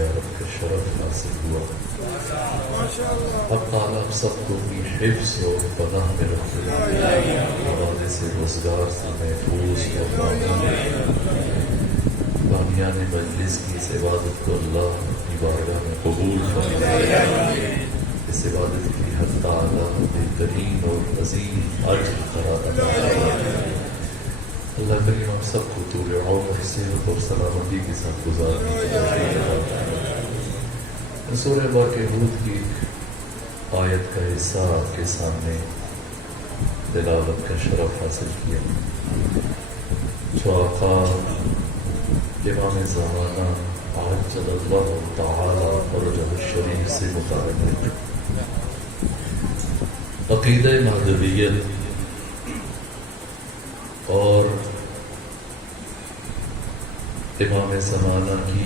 زیارت کا شرف حاصل ہوا. اب تعالیٰ سب کو اپنی حفظ اور پناہ میں رکھے، حوالے سے روزگار سے محفوظ اور بامیان مجلس کی اس عبادت کو اللہ کی بارگاہ میں قبول فرمائے. اس عبادت کی حد تعالیٰ بہترین اور عظیم اجر قرار دے. اللہ کریم ہم سب کو طول عمر صحت اور سلامتی کے ساتھ گزارنے کی توفیق عطا فرمائے. سورہ واقعہ ہود کی آیت کا حصہ آپ کے سامنے تلاوت کا شرف حاصل کیا، جو آقا امام زمانہ عجل اللہ تعالی فرجہ الشریف سے متعلق عقیدہ مہدویت اور امام زمانہ کی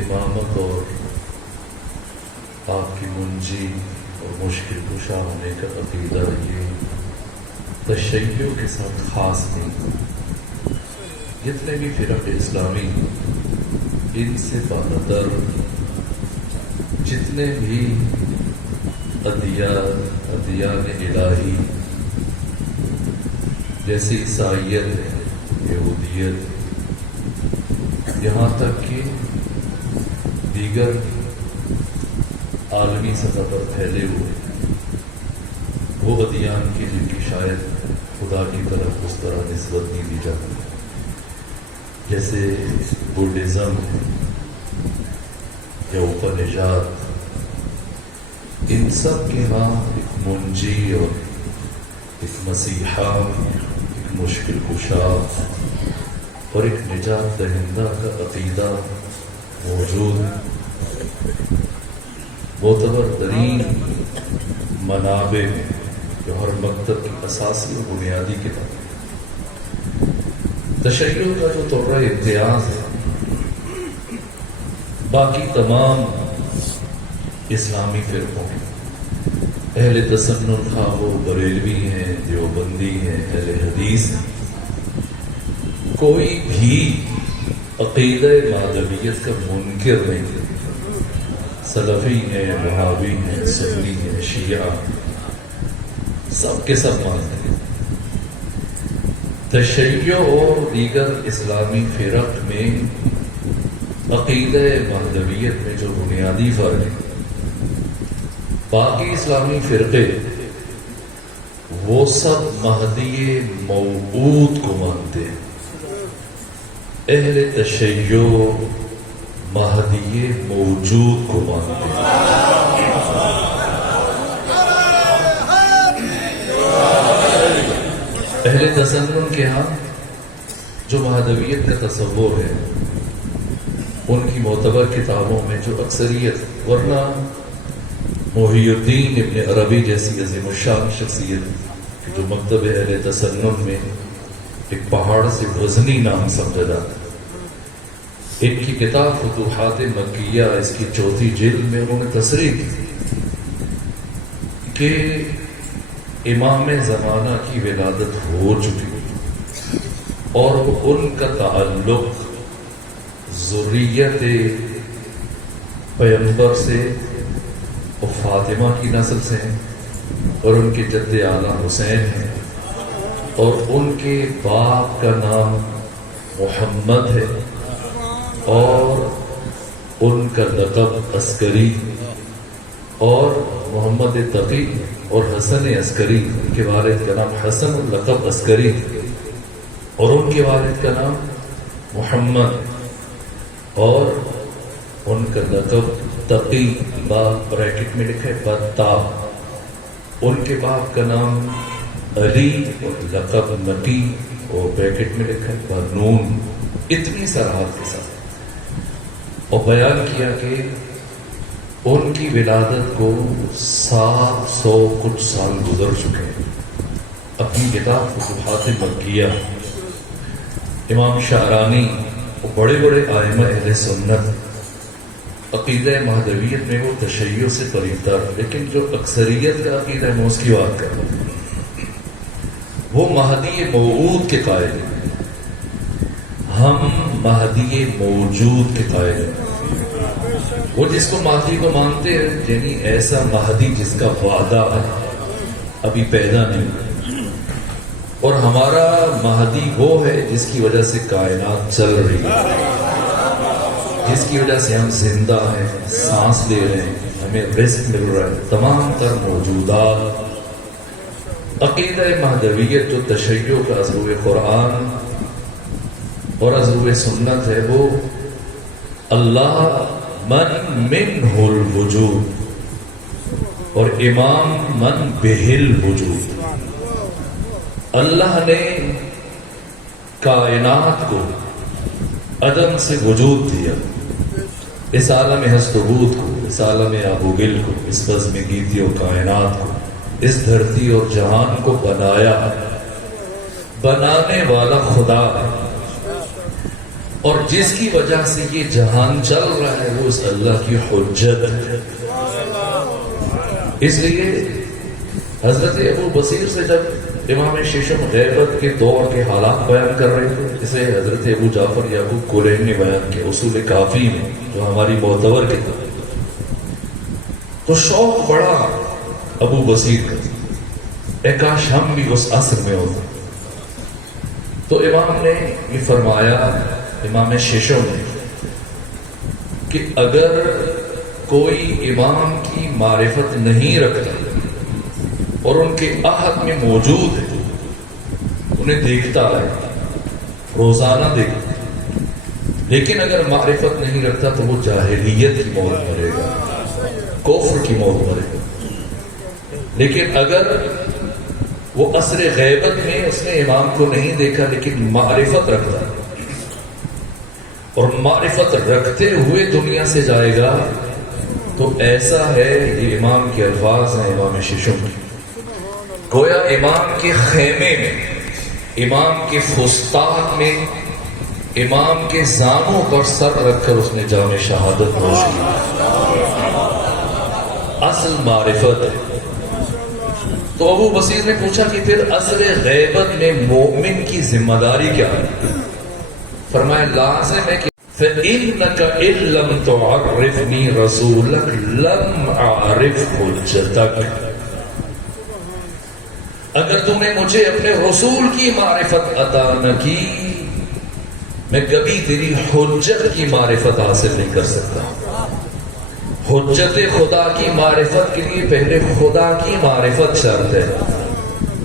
امامت اور آپ کی منجی اور مشکل کشا ہونے کا عقیدہ یہ تشیع کے ساتھ خاص نہیں. جتنے بھی فرق اسلامی ان سے بانظر جتنے بھی ادیان الہی جیسے عیسائیت ہے، یہودیت، یہاں تک کہ دیگر عالمی سطح پر پھیلے ہوئے وہ ادیان کی جن کی شاید خدا کی طرف اس طرح نسبت نہیں دی جاتی، جیسے بدھزم یا اپنشاد، ان سب کے ہاں ایک منجی اور ایک مسیحا، ایک مشکل کشا اور ایک نجات دہندہ کا عقیدہ موجود ہے. معتبر ترین منابع جو ہر مکتب کی اساسی اور بنیادی کتاب. تشیع کا جو طور امتیاز ہے باقی تمام اسلامی فرقوں اہل تسنن خواہ وہ بریلوی ہیں، دیوبندی ہیں، اہل حدیث ہیں، کوئی بھی عقیدہ مہدویت کا منکر نہیں. سلفی ہیں، وہابی ہیں، سنی ہیں، شیعہ، سب کے سب مانتے ہیں. تشیع اور دیگر اسلامی فرق میں عقیدہ مہدویت میں جو بنیادی فرق ہے، باقی اسلامی فرقے وہ سب مہدی موعود کو مانتے ہیں. اہل تشیع مہدی موجود کو مانتے ہیں. اہل تسنن کے ہاں جو مہدویت کا تصور ہے ان کی معتبر کتابوں میں جو اکثریت، ورنہ محی الدین ابن عربی جیسی عظیم الشان شخصیت کہ جو مکتب اہل تسنن میں ایک پہاڑ سے وزنی نام سمجھا جاتا ہے، ان کی کتاب فتوحات مکیہ اس کی 4 جلد میں انہوں نے تصریح کی کہ امام زمانہ کی ولادت ہو چکی اور ان کا تعلق ذریت پیغمبر سے اور فاطمہ کی نسل سے ہیں اور ان کے جد اعلیٰ حسین ہیں اور ان کے باپ کا نام محمد ہے اور ان کا لقب عسکری اور محمد تقی اور حسن عسکری، ان کے والد کا نام حسن لقب عسکری اور ان کے والد کا نام محمد اور ان کا لقب تقی، باپ بریکٹ میں لکھا ہے بتا، ان کے باپ کا نام علی اور لقب نقی اور بریکٹ میں لکھا ہے بنون. اتنی صراحت کے ساتھ اور بیان کیا کہ ان کی ولادت کو 700 کچھ سال گزر چکے ہیں. اپنی کتاب فتوحات مکیہ امام شعرانی اور بڑے بڑے ائمہ اہل سنت عقیدہ مہدویت میں وہ تشیع سے قریب تر، لیکن جو اکثریت کا عقیدہ ہے میں اس کی بات کر رہا ہوں، وہ مہدی موعود کے قائل ہیں. ہم مہدی موجود کے قائل ہیں. وہ جس کو مہدی کو مانتے ہیں یعنی ایسا مہدی جس کا وعدہ ہے ابھی پیدا نہیں. اور ہمارا مہدی وہ ہے جس کی وجہ سے کائنات چل رہی ہے, جس کی وجہ سے ہم زندہ ہیں, سانس لے رہے ہیں, ہمیں رزق مل رہا ہے. تمام تر موجودات عقیدہ مہدویت جو تشیع کا ازرو قرآن اور ازرو سنت ہے, وہ اللہ من منہ الوجود اور امام من بہ الوجود. اللہ نے کائنات کو عدم سے وجود دیا, اس عالم ہست و بود کو, اس عالم آب و گل کو, اس بزم گیتی و کائنات کو, اس دھرتی اور جہان کو بنایا. بنانے والا خدا ہے, اور جس کی وجہ سے یہ جہان چل رہا ہے وہ اس اللہ کی حجت ہے. اس لیے حضرت ابو بصیر سے جب امام ششم غیبت کے دور کے حالات بیان کر رہے تھے, اسے حضرت ابو جعفر یعقوب کلینی نے بیان کیا اصول کافی میں, جو ہماری معتبر کتاب ہے. تو شوق بڑا ابو بصیر کا, اے کاش ہم بھی اس عصر میں ہوتے. تو امام نے یہ فرمایا, امام ششم نے, کہ اگر کوئی امام کی معرفت نہیں رکھتا اور ان کے عہد میں موجود ہے, انہیں دیکھتا ہے, روزانہ دیکھتا, لیکن اگر معرفت نہیں رکھتا تو وہ جاہلیت کی موت مرے گا, کفر کی موت مرے گا. لیکن اگر وہ عصر غیبت میں اس نے امام کو نہیں دیکھا لیکن معرفت رکھتا اور معرفت رکھتے ہوئے دنیا سے جائے گا, تو ایسا ہے, یہ امام کے الفاظ ہیں امام ششم کی, گویا امام کے خیمے میں, امام کے فستاق میں, امام کے زانوں پر سر رکھ کر اس نے جام شہادت نوش کی. اصل معرفت ہے. تو ابو بصیر نے پوچھا کہ پھر عصر غیبت میں مومن کی ذمہ داری کیا ہے؟ فرمایا لازم ہے کہ فَإِنَّكَ إِن لَّمْ تُعَرِّفْنِي رَسُولَكَ لَمْ أَعْرِفْ حُجَّتَكَ. اگر تم نے مجھے اپنے رسول کی معرفت عطا نہ کی, میں کبھی تیری حجت کی معرفت حاصل نہیں کر سکتا. حجت خدا کی معرفت کے لیے پہلے خدا کی معرفت شرط ہے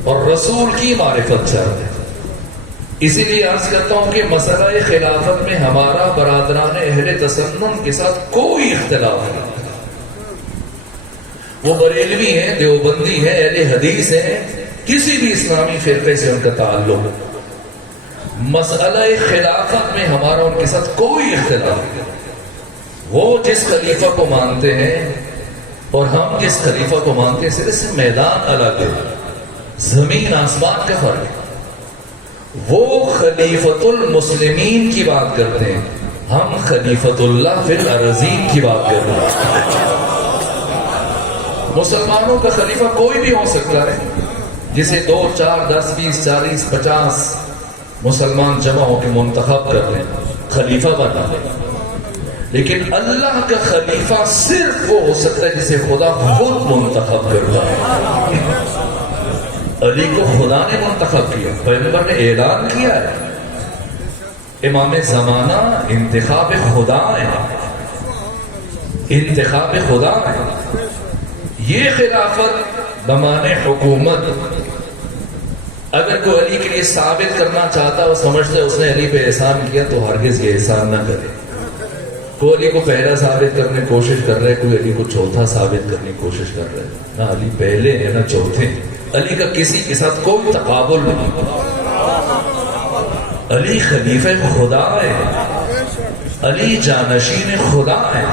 اور رسول کی معرفت شرط ہے. اسی لیے عرض کرتا ہوں کہ مسئلہ خلافت میں ہمارا برادران اہل تسنن کے ساتھ کوئی اختلاف نہیں. وہ بریلوی ہیں, دیوبندی ہیں, اہل حدیث ہیں, کسی بھی اسلامی فرقے سے ان کا تعلق. مسئلہ خلافت میں ہمارا ان کے ساتھ کوئی اختلاف نہیں. وہ جس خلیفہ کو مانتے ہیں اور ہم جس خلیفہ کو مانتے ہیں, صرف سے میدان الگ ہے, زمین آسمان کا فرق ہے. وہ خلیفۃ المسلمین کی بات کرتے ہیں, ہم خلیفۃ اللہ فی الارضین کی بات کر رہے ہیں. مسلمانوں کا خلیفہ کوئی بھی ہو سکتا ہے, جسے 2, 4, 10, 20, 40, 50 مسلمان جمع ہو کے منتخب کر لیں, خلیفہ بنا لیں. لیکن اللہ کا خلیفہ صرف وہ ہو سکتا ہے جسے خدا خود منتخب کرتا ہے. علی کو خدا نے منتخب کیا, پیغمبر نے اعلان کیا ہے, امام زمانہ انتخاب خدا ہے, انتخاب خدا ہے. یہ خلافت بمانے حکومت, اگر کوئی علی کے لیے ثابت کرنا چاہتا, وہ سمجھتا ہے اس نے علی پہ احسان کیا, تو ہرگز یہ احسان نہ کرے. کوئی علی کو پہلا ثابت کرنے کی کوشش کر رہے, کوئی علی کو چوتھا ثابت کرنے کی کوشش کر رہے. نہ علی پہلے ہے نہ چوتھے. علی کا کسی کے ساتھ کوئی تقابل نہیں. علی خلیفہ خدا ہے, علی جانشین خدا ہے.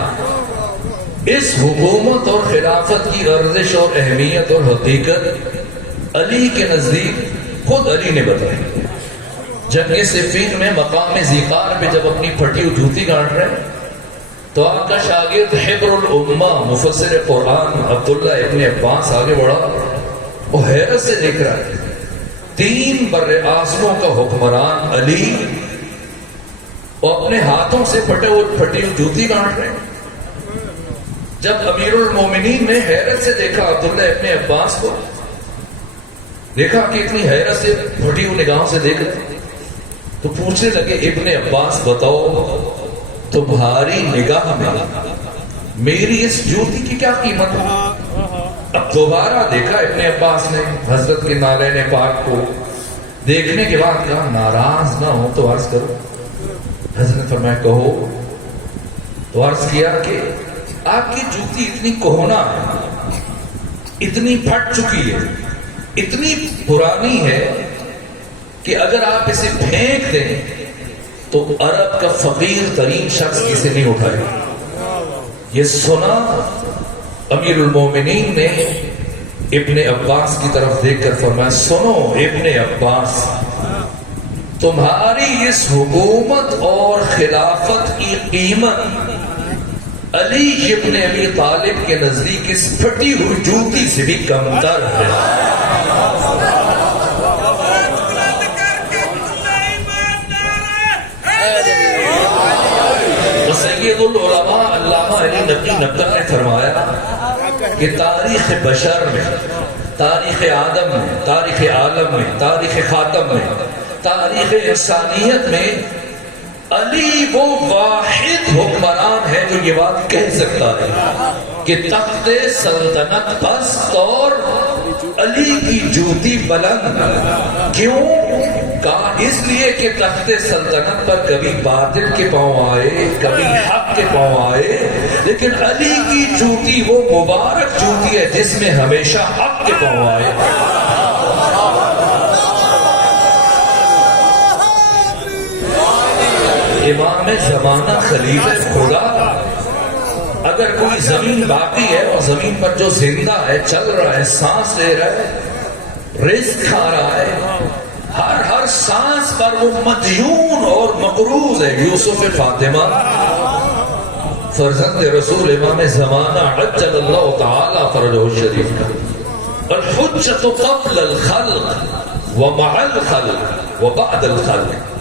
اس حکومت اور خلافت کی ارزش اور اہمیت اور حقیقت علی کے نزدیک خود علی نے بتائی. جنگ صفین میں مقام ذیقار پہ جب اپنی پھٹی ہوئی جوتی گاڑ رہے, تو آپ کا شاگرد حبر الامہ مفسر قرآن عبداللہ ابن عباس آگے بڑھا, وہ حیرت سے دیکھ رہا ہے 3 بر اعظموں کا حکمران علی وہ اپنے ہاتھوں سے پھٹی ہوئی جوتی کاٹ رہے ہیں. جب امیر المومنین نے حیرت سے دیکھا عبداللہ ابن عباس کو، دیکھا کہ اتنی حیرت سے پھٹی ہوئی نگاہوں سے دیکھ رہے، تو پوچھنے لگے ابن عباس بتاؤ تمہاری نگاہ میں میری اس جوتی کی کیا قیمت ہے؟ اب دوبارہ دیکھا ابن عباس نے حضرت کے نالین پاک کو، دیکھنے کے بعد کہا ناراض نہ ہو تو عرض کرو. حضرت نے فرمایا کہو. تو عرض کیا کہ آپ کی جوتی اتنی کہونا ہے، اتنی پھٹ چکی ہے، اتنی پرانی ہے کہ اگر آپ اسے پھینک دیں تو عرب کا فقیر ترین شخص اسے نہیں اٹھائے. یہ سنا امیر المومنین نے ابن عباس کی طرف دیکھ کر فرمایا سنو ابن عباس، تمہاری اس حکومت اور خلافت کی قیمت علی ابن ابی طالب کے نزدیک اس پھٹی ہوئی جوتی سے بھی کمتر ہے. سید العلماء علامہ علی نقی نقل نے فرمایا کہ تاریخ بشر میں، تاریخ آدم میں، تاریخ عالم میں، تاریخ خاتم میں، تاریخ انسانیت میں علی وہ واحد حکمران ہے جو یہ بات کہہ سکتا ہے کہ تخت سلطنت پست اور علی کی جوتی بلند. کیوں؟ کہا اس لیے کہ تخت سلطنت پر کبھی باطل کے پاؤں آئے، کبھی حق کے پاؤں آئے، لیکن علی کی جوتی وہ مبارک جوتی ہے جس میں ہمیشہ حق کے پاؤں آئے. امام زمانہ خلیفہ خدا، اگر کوئی زمین باقی ہے اور زمین پر جو زندہ ہے، چل رہا ہے، سانس لے رہا ہے، رزق کھا رہا ہے، ہر سانس پر وہ مدیون اور مقروض ہے. یوسف فاطمہ فرزند رسول امام زمانہ عجل اللہ تعالی فرجہ الشریف کا، الحجت قبل الخلق ومع الخلق وبعد الخلق.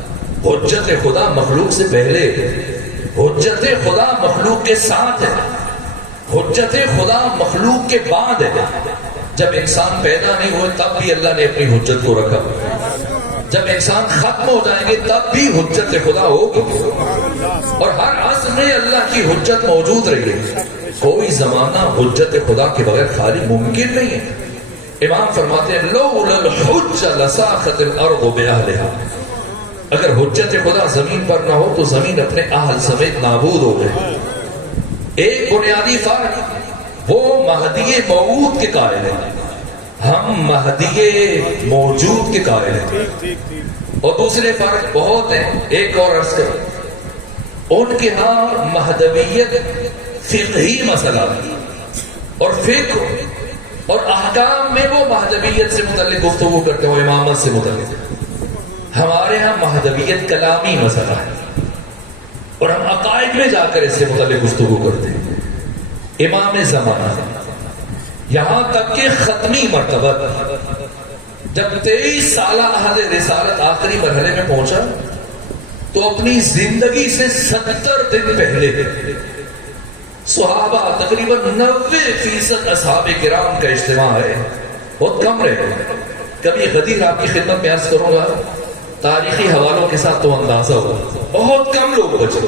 حجت خدا مخلوق سے پہلے، حجت خدا مخلوق کے ساتھ ہے، حجت خدا مخلوق کے بعد ہے. جب انسان پیدا نہیں ہوئے تب بھی اللہ نے اپنی حجت کو رکھا، جب انسان ختم ہو جائیں گے تب بھی حجت خدا ہوگی، اور ہر عصر میں اللہ کی حجت موجود رہی ہے. کوئی زمانہ حجت خدا کے بغیر خالی ممکن نہیں ہے. امام فرماتے ہیں لولا الحجہ لساخت الارض باہلہا، اگر حجت خدا زمین پر نہ ہو تو زمین اپنے اہل سمیت نابود ہو گئے. ایک بنیادی فرق، وہ مہدی موعود کے قائل ہیں، ہم مہدی موجود کے قائل ہیں. اور دوسرے فرق بہت ہیں. ایک اور عرض کریں، ان کے ہاں مہدویت فقہی مسئلہ اور فقہ اور احکام میں وہ مہدویت سے متعلق گفتگو کرتے ہو، امامت سے متعلق. ہمارے ہاں مہدویت کلامی مسئلہ ہے اور ہم عقائد میں جا کر اس سے متعلق گفتگو کرتے ہیں. امام زمانہ یہاں تک کہ ختمی مرتبہ جب 23 سالہ عہد رسالت آخری مرحلے میں پہنچا تو اپنی زندگی سے 70 دن پہلے صحابہ تقریباً 90% اصحاب کرام کا اجتماع ہے، بہت کم رہے. کبھی غدیر آپ کی خدمت میں عرض کروں گا، تاریخی حوالوں کے ساتھ تو اندازہ ہو بہت کم لوگ بچے،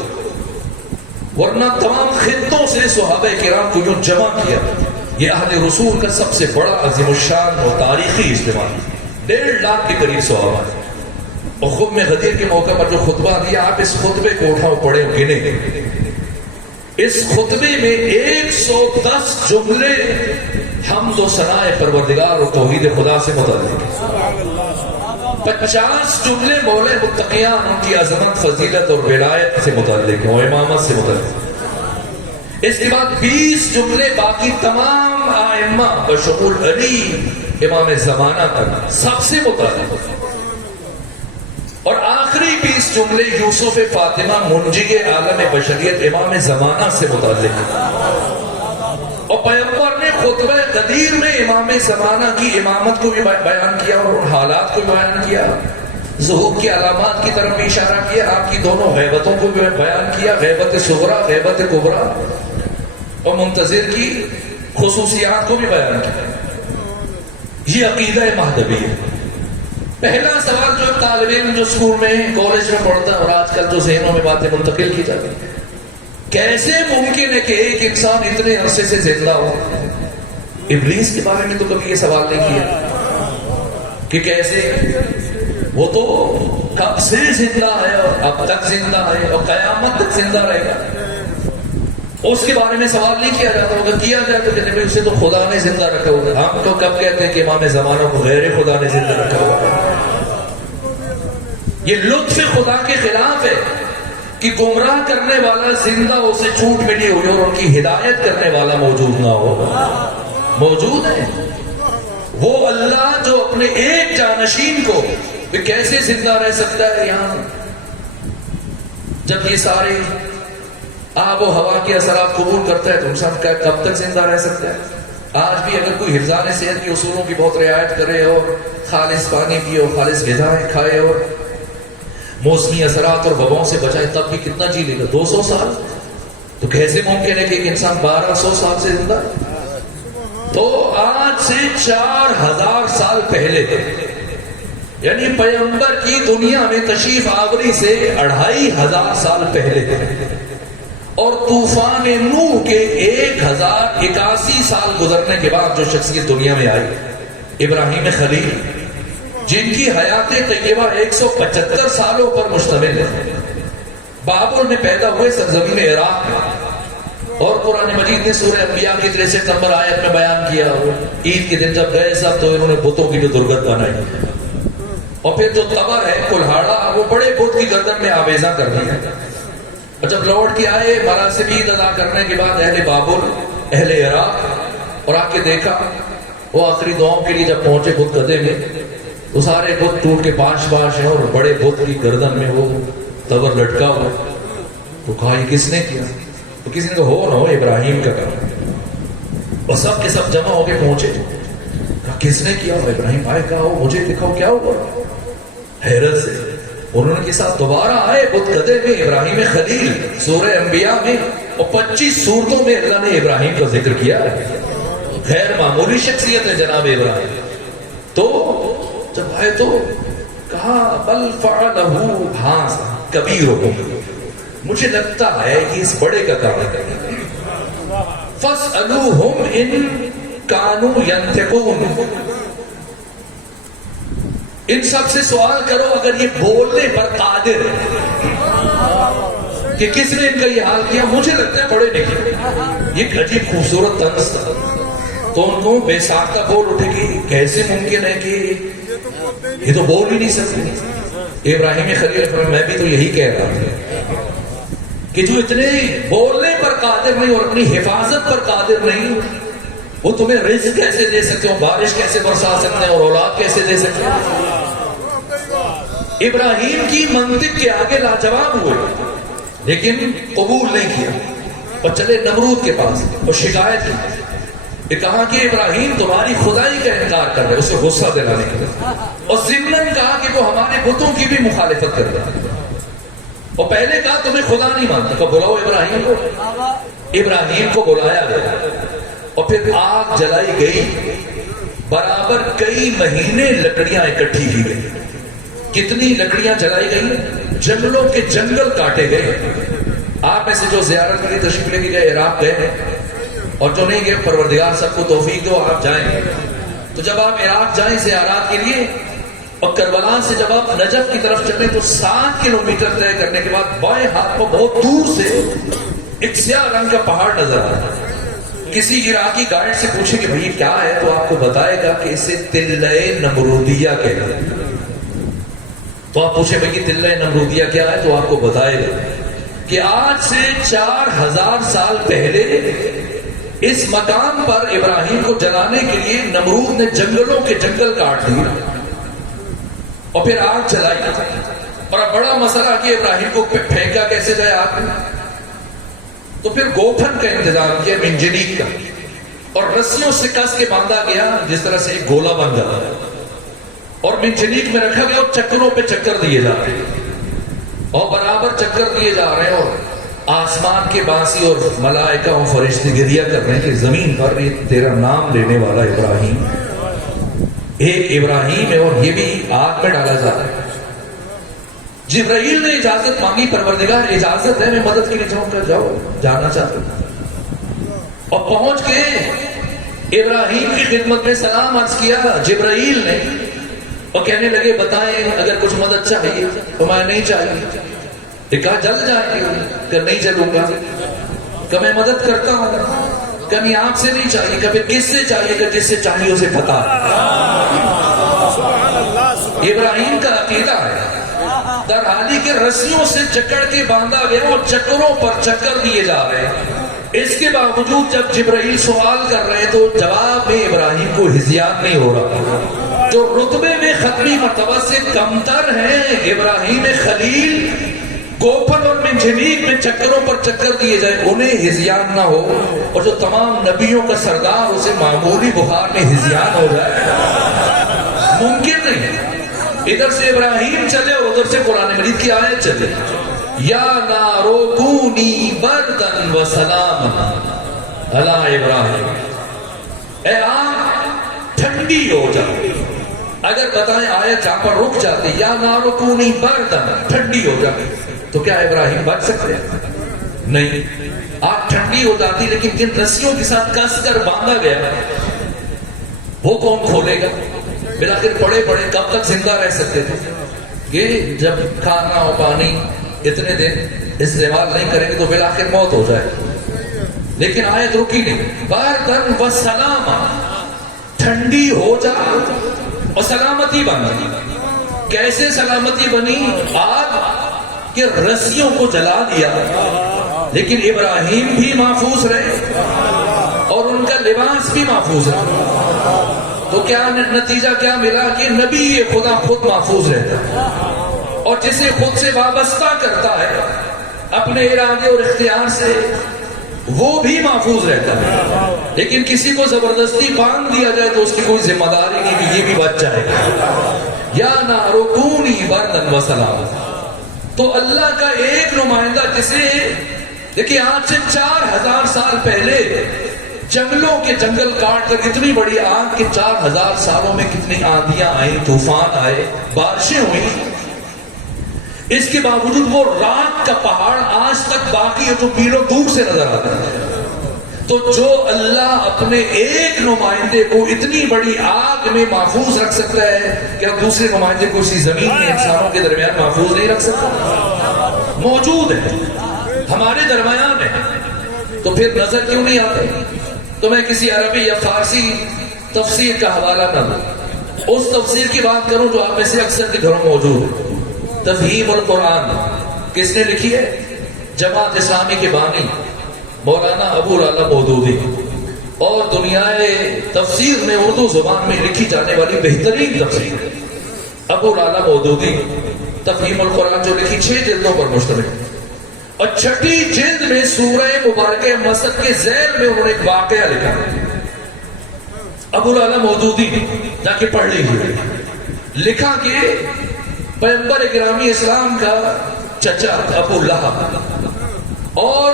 ورنہ تمام خطوں سے صحابہ کرام کو جو جمع کیا. یہ عہد رسول کا سب سے بڑا عظیم الشان اور تاریخی اجتماع، 1.5 لاکھ کے قریب صحابہ. اور خود میں غدیر کے موقع پر جو خطبہ دیا، آپ اس خطبے کو اٹھاؤ پڑھیں گنے. اس خطبے میں 110 جملے حمد و ثناء پروردگار اور توحید خدا سے متعلق، 50 جملے مولا متقیان ان کی عظمت، فضیلت اور ولایت سے متعلق اور امامت سے متعلق. اس کے بعد 20 جملے باقی تمام ائمہ بشمول علی امام زمانہ تک سب سے متعلق، اور آخری 20 جملے یوسف فاطمہ منجی عالم بشریت امام زمانہ سے متعلق. اور پیغمبر نے خطبہ غدیر میں امام زمانہ کی امامت کو بھی بیان کیا اور حالات کو بھی بیان کیا. ظہور کی علامات کی طرف بھی اشارہ کیا، آپ کی دونوں غیبتوں کو بھی بیان کیا، غیبت صغریٰ، غیبت کبریٰ، اور منتظر کی خصوصیات کو بھی بیان کیا۔ یہ عقیدہ مہدوی ہے۔ پہلا سوال جو طالب علم جو اسکول میں کالج میں پڑھتا ہے اور آج کل جو ذہنوں میں باتیں منتقل کی جاتی ہیں، کیسے ممکن ہے کہ ایک انسان اتنے عرصے سے زندہ ہو؟ ابلیس کے بارے میں تو کبھی یہ سوال نہیں کیا کہ کیسے، وہ تو کب سے زندہ ہے اور اب تک زندہ ہے اور قیامت تک زندہ رہے گا، اس کے بارے میں سوال نہیں کیا جاتا ہوگا۔ کیا جائے تو کہتے ہیں اسے تو خدا نے زندہ رکھا ہوگا۔ ہم تو کب کہتے ہیں کہ امام زمانوں کو غیر خدا نے زندہ رکھا ہوگا؟ یہ لطف خدا کے خلاف ہے کہ گمراہ کرنے والا زندہ اسے چھوٹ ملی ہوئی اور ان کی ہدایت کرنے والا موجود نہ ہو۔ موجود ہے وہ اللہ جو اپنے ایک جانشین کو کیسے زندہ رہ سکتا ہے یہاں، جب یہ سارے آب و ہوا کے اثرات قبول کرتا ہے تو انسان کب تک زندہ رہ سکتا ہے؟ آج بھی اگر کوئی حفظان صحت کے اصولوں کی بہت رعایت کرے اور خالص پانی پیے اور خالص غذائیں کھائے اور موسمی اثرات اور وباؤں سے بچائے، تب بھی کتنا جی لے گا؟ 200 سال؟ تو کیسے ممکن ہے کہ ایک انسان 1200 سال سے زندہ؟ تو آج سے 4000 سال پہلے، یعنی پیغمبر کی دنیا میں تشریف آوری سے 2500 سال پہلے، اور طوفان نوح کے 1081 سال گزرنے کے بعد جو شخصیت دنیا میں آئی، ابراہیم خلیل، جن کی حیات طیبہ 175 سالوں پر مشتمل ہے، بابل میں پیدا ہوئے سرزمین عراق میں، اور قرآن مجید نے سورہ انبیاء کی 63 نمبر آیت میں بیان کیا، عید کے دن جب گئے سب تو انہوں نے بتوں کی جو درگت بنائی، اور پھر جو تبر ہے کلہاڑا، وہ بڑے بت کی گردن میں آویزاں کر دیا، اور جب لوٹ کے آئے مراسم عید ادا کرنے کے بعد اہل بابل، اہل عراق، اور آ کے دیکھا وہ آخری دعاؤں کے لیے جب پہنچے بت قدے میں، وہ سارے بت ٹوٹ کے پانچ ہیں اور بڑے بت کی گردن میں وہ تبر لٹکا ہوا۔ تو کہا یہ کس نے کیا؟ تو کسی نے کہا ہو نہ ہو ابراہیم کا کام، اور سب کے سب جمع ہو کے پہنچے، کہا کس نے کیا؟ ابراہیم آئے، کہا مجھے دکھاؤ کیا ہوا؟ حیرت سے انہوں نے کے ساتھ دوبارہ آئے بت قدے میں، ابراہیم خلیل سورہ انبیاء میں، اور 25 سورتوں میں اللہ نے ابراہیم کا ذکر کیا ہے۔ غیر معمولی شخصیت ہے جناب ابراہیم۔ تو جب آئے تو کہا بل فعلہ ہذا کبیرہم، مجھے لگتا ہے کہ اس بڑے کا کام ہے، فاسألوہم ان کانوا ینطقون، ان سب سے سوال کرو اگر یہ بولنے پر قادر ہے کہ کس نے ان کا یہ حال کیا۔ مجھے لگتا ہے بڑے نے کیا۔ یہ ایک عجیب خوبصورت طنز تھا، تو ان کو بے ساختہ بول اٹھے کہ کیسے ممکن ہے کہ یہ تو بول ہی نہیں سکتے۔ ابراہیم خلیل فرمایا میں بھی تو یہی کہہ رہا تھا کہ جو اتنے بولنے پر قادر نہیں اور اپنی حفاظت پر قادر نہیں، وہ تمہیں رزق کیسے دے سکتے ہو، بارش کیسے برسا سکتے ہیں اور اولاد کیسے دے سکتے ہیں؟ ابراہیم کی منطق کے آگے لاجواب ہوئے، لیکن قبول نہیں کیا، اور چلے نمرود کے پاس اور شکایت کی، یہ کہا کہ ابراہیم تمہاری خدائی کا انکار کر رہے، اسے غصہ دلانے کے لیے، اور ضمن کہا کہ وہ ہمارے بتوں کی بھی مخالفت کر رہا ہے، اور پہلے کہا تمہیں خدا نہیں مانتا، کہ بلاؤ ابراہیم کو۔ ابراہیم کو بلایا گیا اور پھر آگ جلائی گئی، برابر کئی مہینے لکڑیاں اکٹھی کی گئی۔ کتنی لکڑیاں جلائی گئی؟ جنگلوں کے جنگل کاٹے گئے۔ آپ میں سے جو زیارت کے لیے تشریف لے کے گئے عراق گئے، اور جو نہیں گئے پروردگار سب کو توفیق دو آپ جائیں۔ تو جب آپ عراق جائیں زیارات کے لیے، اور کربلا سے جب آپ نجف کی طرف چلیں تو 7 کلومیٹر طے کرنے کے بعد بائیں ہاتھ کو بہت دور سے ایک سیاہ رنگ کا پہاڑ نظر آتا ہے۔ کسی عراقی گائیڈ سے پوچھیں کہ بھئی کیا ہے، تو آپ کو بتائے گا کہ اسے تلہ نمرودیہ کہتے ہیں۔ تو آپ پوچھیں بھئی تلہ نمرودیہ کیا ہے، تو آپ کو بتائے گا کہ آج سے 4000 سال پہلے اس مقام پر ابراہیم کو جلانے کے لیے نمرود نے جنگلوں کے جنگل کاٹ دیے اور پھر آگ جلائی، اور اب بڑا مسئلہ کہ ابراہیم کو پھینکا کیسے جائے آگ میں۔ تو پھر گوپھن کا انتظام کیا، منجنیق کا، اور رسیوں سے کس کے باندھا گیا جس طرح سے ایک گولا بن جاتا ہے، اور منجنیق میں رکھا گیا اور چکروں پہ چکر دیے جا رہے ہیں اور برابر چکر دیے جا رہے ہیں اور آسمان کے بانسی اور ملائکہ اور فرشتے گریہ کر رہے ہیں کہ زمین پر تیرا نام لینے والا ابراہیم، ایک ابراہیم ہے اور یہ بھی آگ میں ڈالا جا رہا ہے۔ جبرائیل نے اجازت مانگی، پروردگار اجازت ہے میں مدد کے لیے جاؤں کر جاؤ، جانا چاہتا ہوں، اور پہنچ کے ابراہیم کی خدمت میں سلام عرض کیا جبرائیل نے، اور کہنے لگے بتائیں اگر کچھ مدد چاہیے تو میں نہیں چاہیے، یہ کہا جل جائیں گے کہ نہیں جلوں گا، کہ میں مدد کرتا ہوں، کبھی آپ سے نہیں چاہیے، کبھی کس سے چاہیے کہ جس سے چاہیے اسے پتا ہے۔ ابراہیم کا عقیدہ ہے در حالی کے رسیوں سے جکڑ کے باندھا گیا اور چکروں پر چکر دیے جا رہے ہیں، اس کے باوجود جب جبرائیل سوال کر رہے ہیں تو جواب میں ابراہیم کو ہزیان نہیں ہو رہا۔ جو رتبے میں ختمی مرتبہ سے کمتر ہیں ابراہیم خلیل، گوپن اور منجنیق میں چکروں پر چکر دیے جائیں انہیں ہزیان نہ ہو، اور جو تمام نبیوں کا سردار اسے معمولی بخار میں ہزیان ہو جائے، ممکن نہیں۔ ادھر سے ابراہیم چلے اور ادھر سے قرآن مجید کی آیت چلے، یا نارو کونی بردن و سلاما علی ابراہیم، اے آگ ٹھنڈی ہو جائے۔ اگر بتائیں آیت جہاں پر رک جاتی یا نارو کونی بردن، ٹھنڈی ہو جائے، تو کیا ابراہیم بچ سکتے ہیں؟ نہیں، آگ ٹھنڈی ہو جاتی، لیکن جن رسیوں کے ساتھ کس کر باندھا گیا وہ کون کھولے گا؟ بلاخر پڑے پڑے کب تک زندہ رہ سکتے تھے؟ یہ جب کھانا اور پانی اتنے دن استعمال نہیں کریں گے تو بلاخر موت ہو جائے، لیکن آیت رکی نہیں، بردن و سلاما، ٹھنڈی ہو جائے اور سلامتی بنی۔ کیسے سلامتی بنی؟ آگ کے رسیوں کو جلا دیا، لیکن ابراہیم بھی محفوظ رہے اور ان کا لباس بھی محفوظ رہا۔ تو کیا نتیجہ کیا ملا کہ نبی خدا خود محفوظ رہتا ہے، اور جسے خود سے وابستہ کرتا ہے اپنے ارادے اور اختیار سے وہ بھی محفوظ رہتا ہے، لیکن کسی کو زبردستی باندھ دیا جائے تو اس کی کوئی ذمہ داری نہیں کہ یہ بھی بچ جائے گا۔ یا نارو کونی بردن و سلام، تو اللہ کا ایک نمائندہ جسے دیکھیں آج سے 4000 سال پہلے جنگلوں کے جنگل کاٹ کر اتنی بڑی آگ کہ 4000 سالوں میں کتنی آندیاں آئیں، طوفان آئے، بارشیں ہوئی، اس کے باوجود وہ رات کا پہاڑ آج تک باقی ہے جو میلوں دور سے نظر آتا ہے۔ تو جو اللہ اپنے ایک نمائندے کو اتنی بڑی آگ میں محفوظ رکھ سکتا ہے، کیا دوسرے نمائندے کو اسی زمین میں انسانوں کے درمیان محفوظ نہیں رکھ سکتا؟ موجود ہے، ہمارے درمیان ہے، تو پھر نظر کیوں نہیں آتے؟ تو میں کسی عربی یا فارسی تفسیر کا حوالہ نہ دوں، اس تفسیر کی بات کروں جو آپ میں سے اکثر کے گھروں موجود ہے۔ تفہیم القرآن کس نے لکھی ہے؟ جماعت اسلامی کے بانی مولانا ابو الاعلی مودودی، اور دنیائے تفسیر میں اردو زبان میں لکھی جانے والی بہترین تفسیر ہے ابو الاعلی مودودی۔ تفہیم القرآن جو لکھی 6 جلدوں پر مشتمل، اور 6ٹھی جلد میں سورہ مبارکہ مسد کے ذیل میں انہوں نے ایک واقعہ لکھا ہے۔ ابو الاعلی مودودی جا کے پڑھ لیجیے، لکھا کہ پیغمبر گرامی اسلام کا چچا ابو لہب اور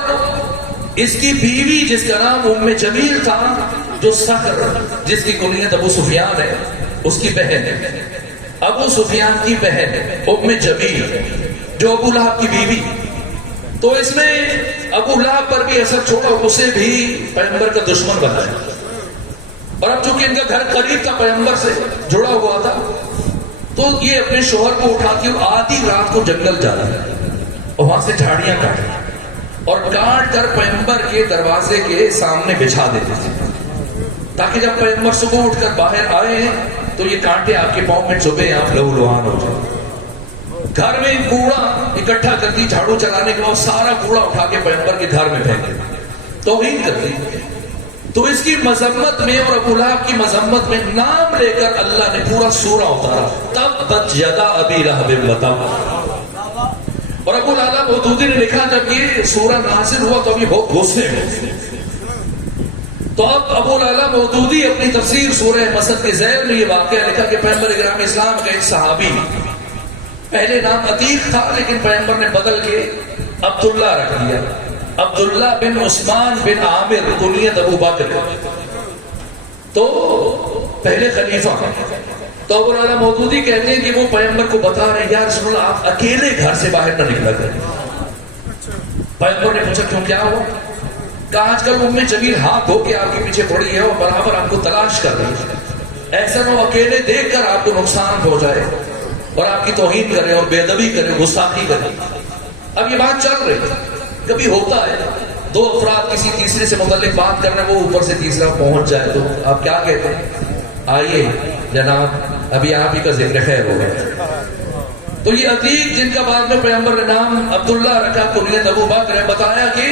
اس کی بیوی جس کا نام ام جمیل تھا، جو صخر جس کی کنیت ابو سفیان ہے، اس کی بہن ہے، ابو سفیان کی بہن ام جمیل جو ابو لہب کی بیوی، تو اس میں ابو لہب پر بھی اثر چھوڑا، اسے بھی پیغمبر کا دشمن بنایا، اور اب چونکہ ان کا گھر قریب تھا پیغمبر سے جڑا ہوا تھا، تو یہ اپنے شوہر کو اٹھا کے آدھی رات کو جنگل جاتا ہے اور وہاں سے جھاڑیاں اور کاٹ کر پیغمبر کے دروازے کے سامنے بچھا دیتے تھے، تاکہ جب پیغمبر صبح اٹھ کر باہر آئے ہیں تو یہ کانٹے آپ کے پاؤں میں چبھے، آپ لہو لہان ہو جائے۔ گھر میں کوڑا اکٹھا کرتی، جھاڑو چلانے کے بعد سارا کوڑا اٹھا کے پیغمبر کے گھر میں پھینک دیتی، توہین کرتی۔ تو اس کی مذمت میں اور ابو لہب کی مذمت میں نام لے کر اللہ نے پورا سورہ اتارا، تبت یدا ابی لہب وتب۔ اور ابو الاعلی مودودی نے لکھا جب یہ سورہ نازل ہوا تو ابھی بہت غصے میں، تو تو اب ابو العلا مودودی اپنی تفسیر سورہ مسد کے ذیل میں یہ واقعہ لکھا کہ پیغمبر اکرام اسلام کے ایک صحابی، پہلے نام عتیق تھا لیکن پیغمبر نے بدل کے عبداللہ رکھ دیا، عبداللہ بن عثمان بن عامر کنیت ابو بکر، تو پہلے خلیفہ۔ تو ابو العلا مودودی کہتے ہیں کہ وہ پیغمبر کو بتا رہے ہیں یا رسول اللہ آپ اکیلے گھر سے باہر نہ نکلا کریں۔ پیغمبر نے پوچھا کیوں، کیا ہوا؟ کہا آج کل ام جمیل ہاتھ دھو کے آپ کے پیچھے پڑی ہے اور برابر آپ کو تلاش کر رہی ہے، ایسا نہ ہو اکیلے دیکھ کر آپ کو نقصان پہنچائے اور آپ کی توہین کرے اور بے ادبی کرے، گستاخی کرے۔ اب یہ بات چل رہی ہے، کبھی ہوتا ہے دو افراد کسی تیسرے سے متعلق بات کرنے، وہ اوپر سے تیسرا پہنچ جائے تو آپ کیا کہتے ہیں؟ آئیے جناب ابھی آپ ہی کا ذکر خیر ہو گیا۔ تو یہ عتیق جن کا بعد میں پیغمبر نے نام عبداللہ رکھا کنیت ابو بکر نے بتایا کہ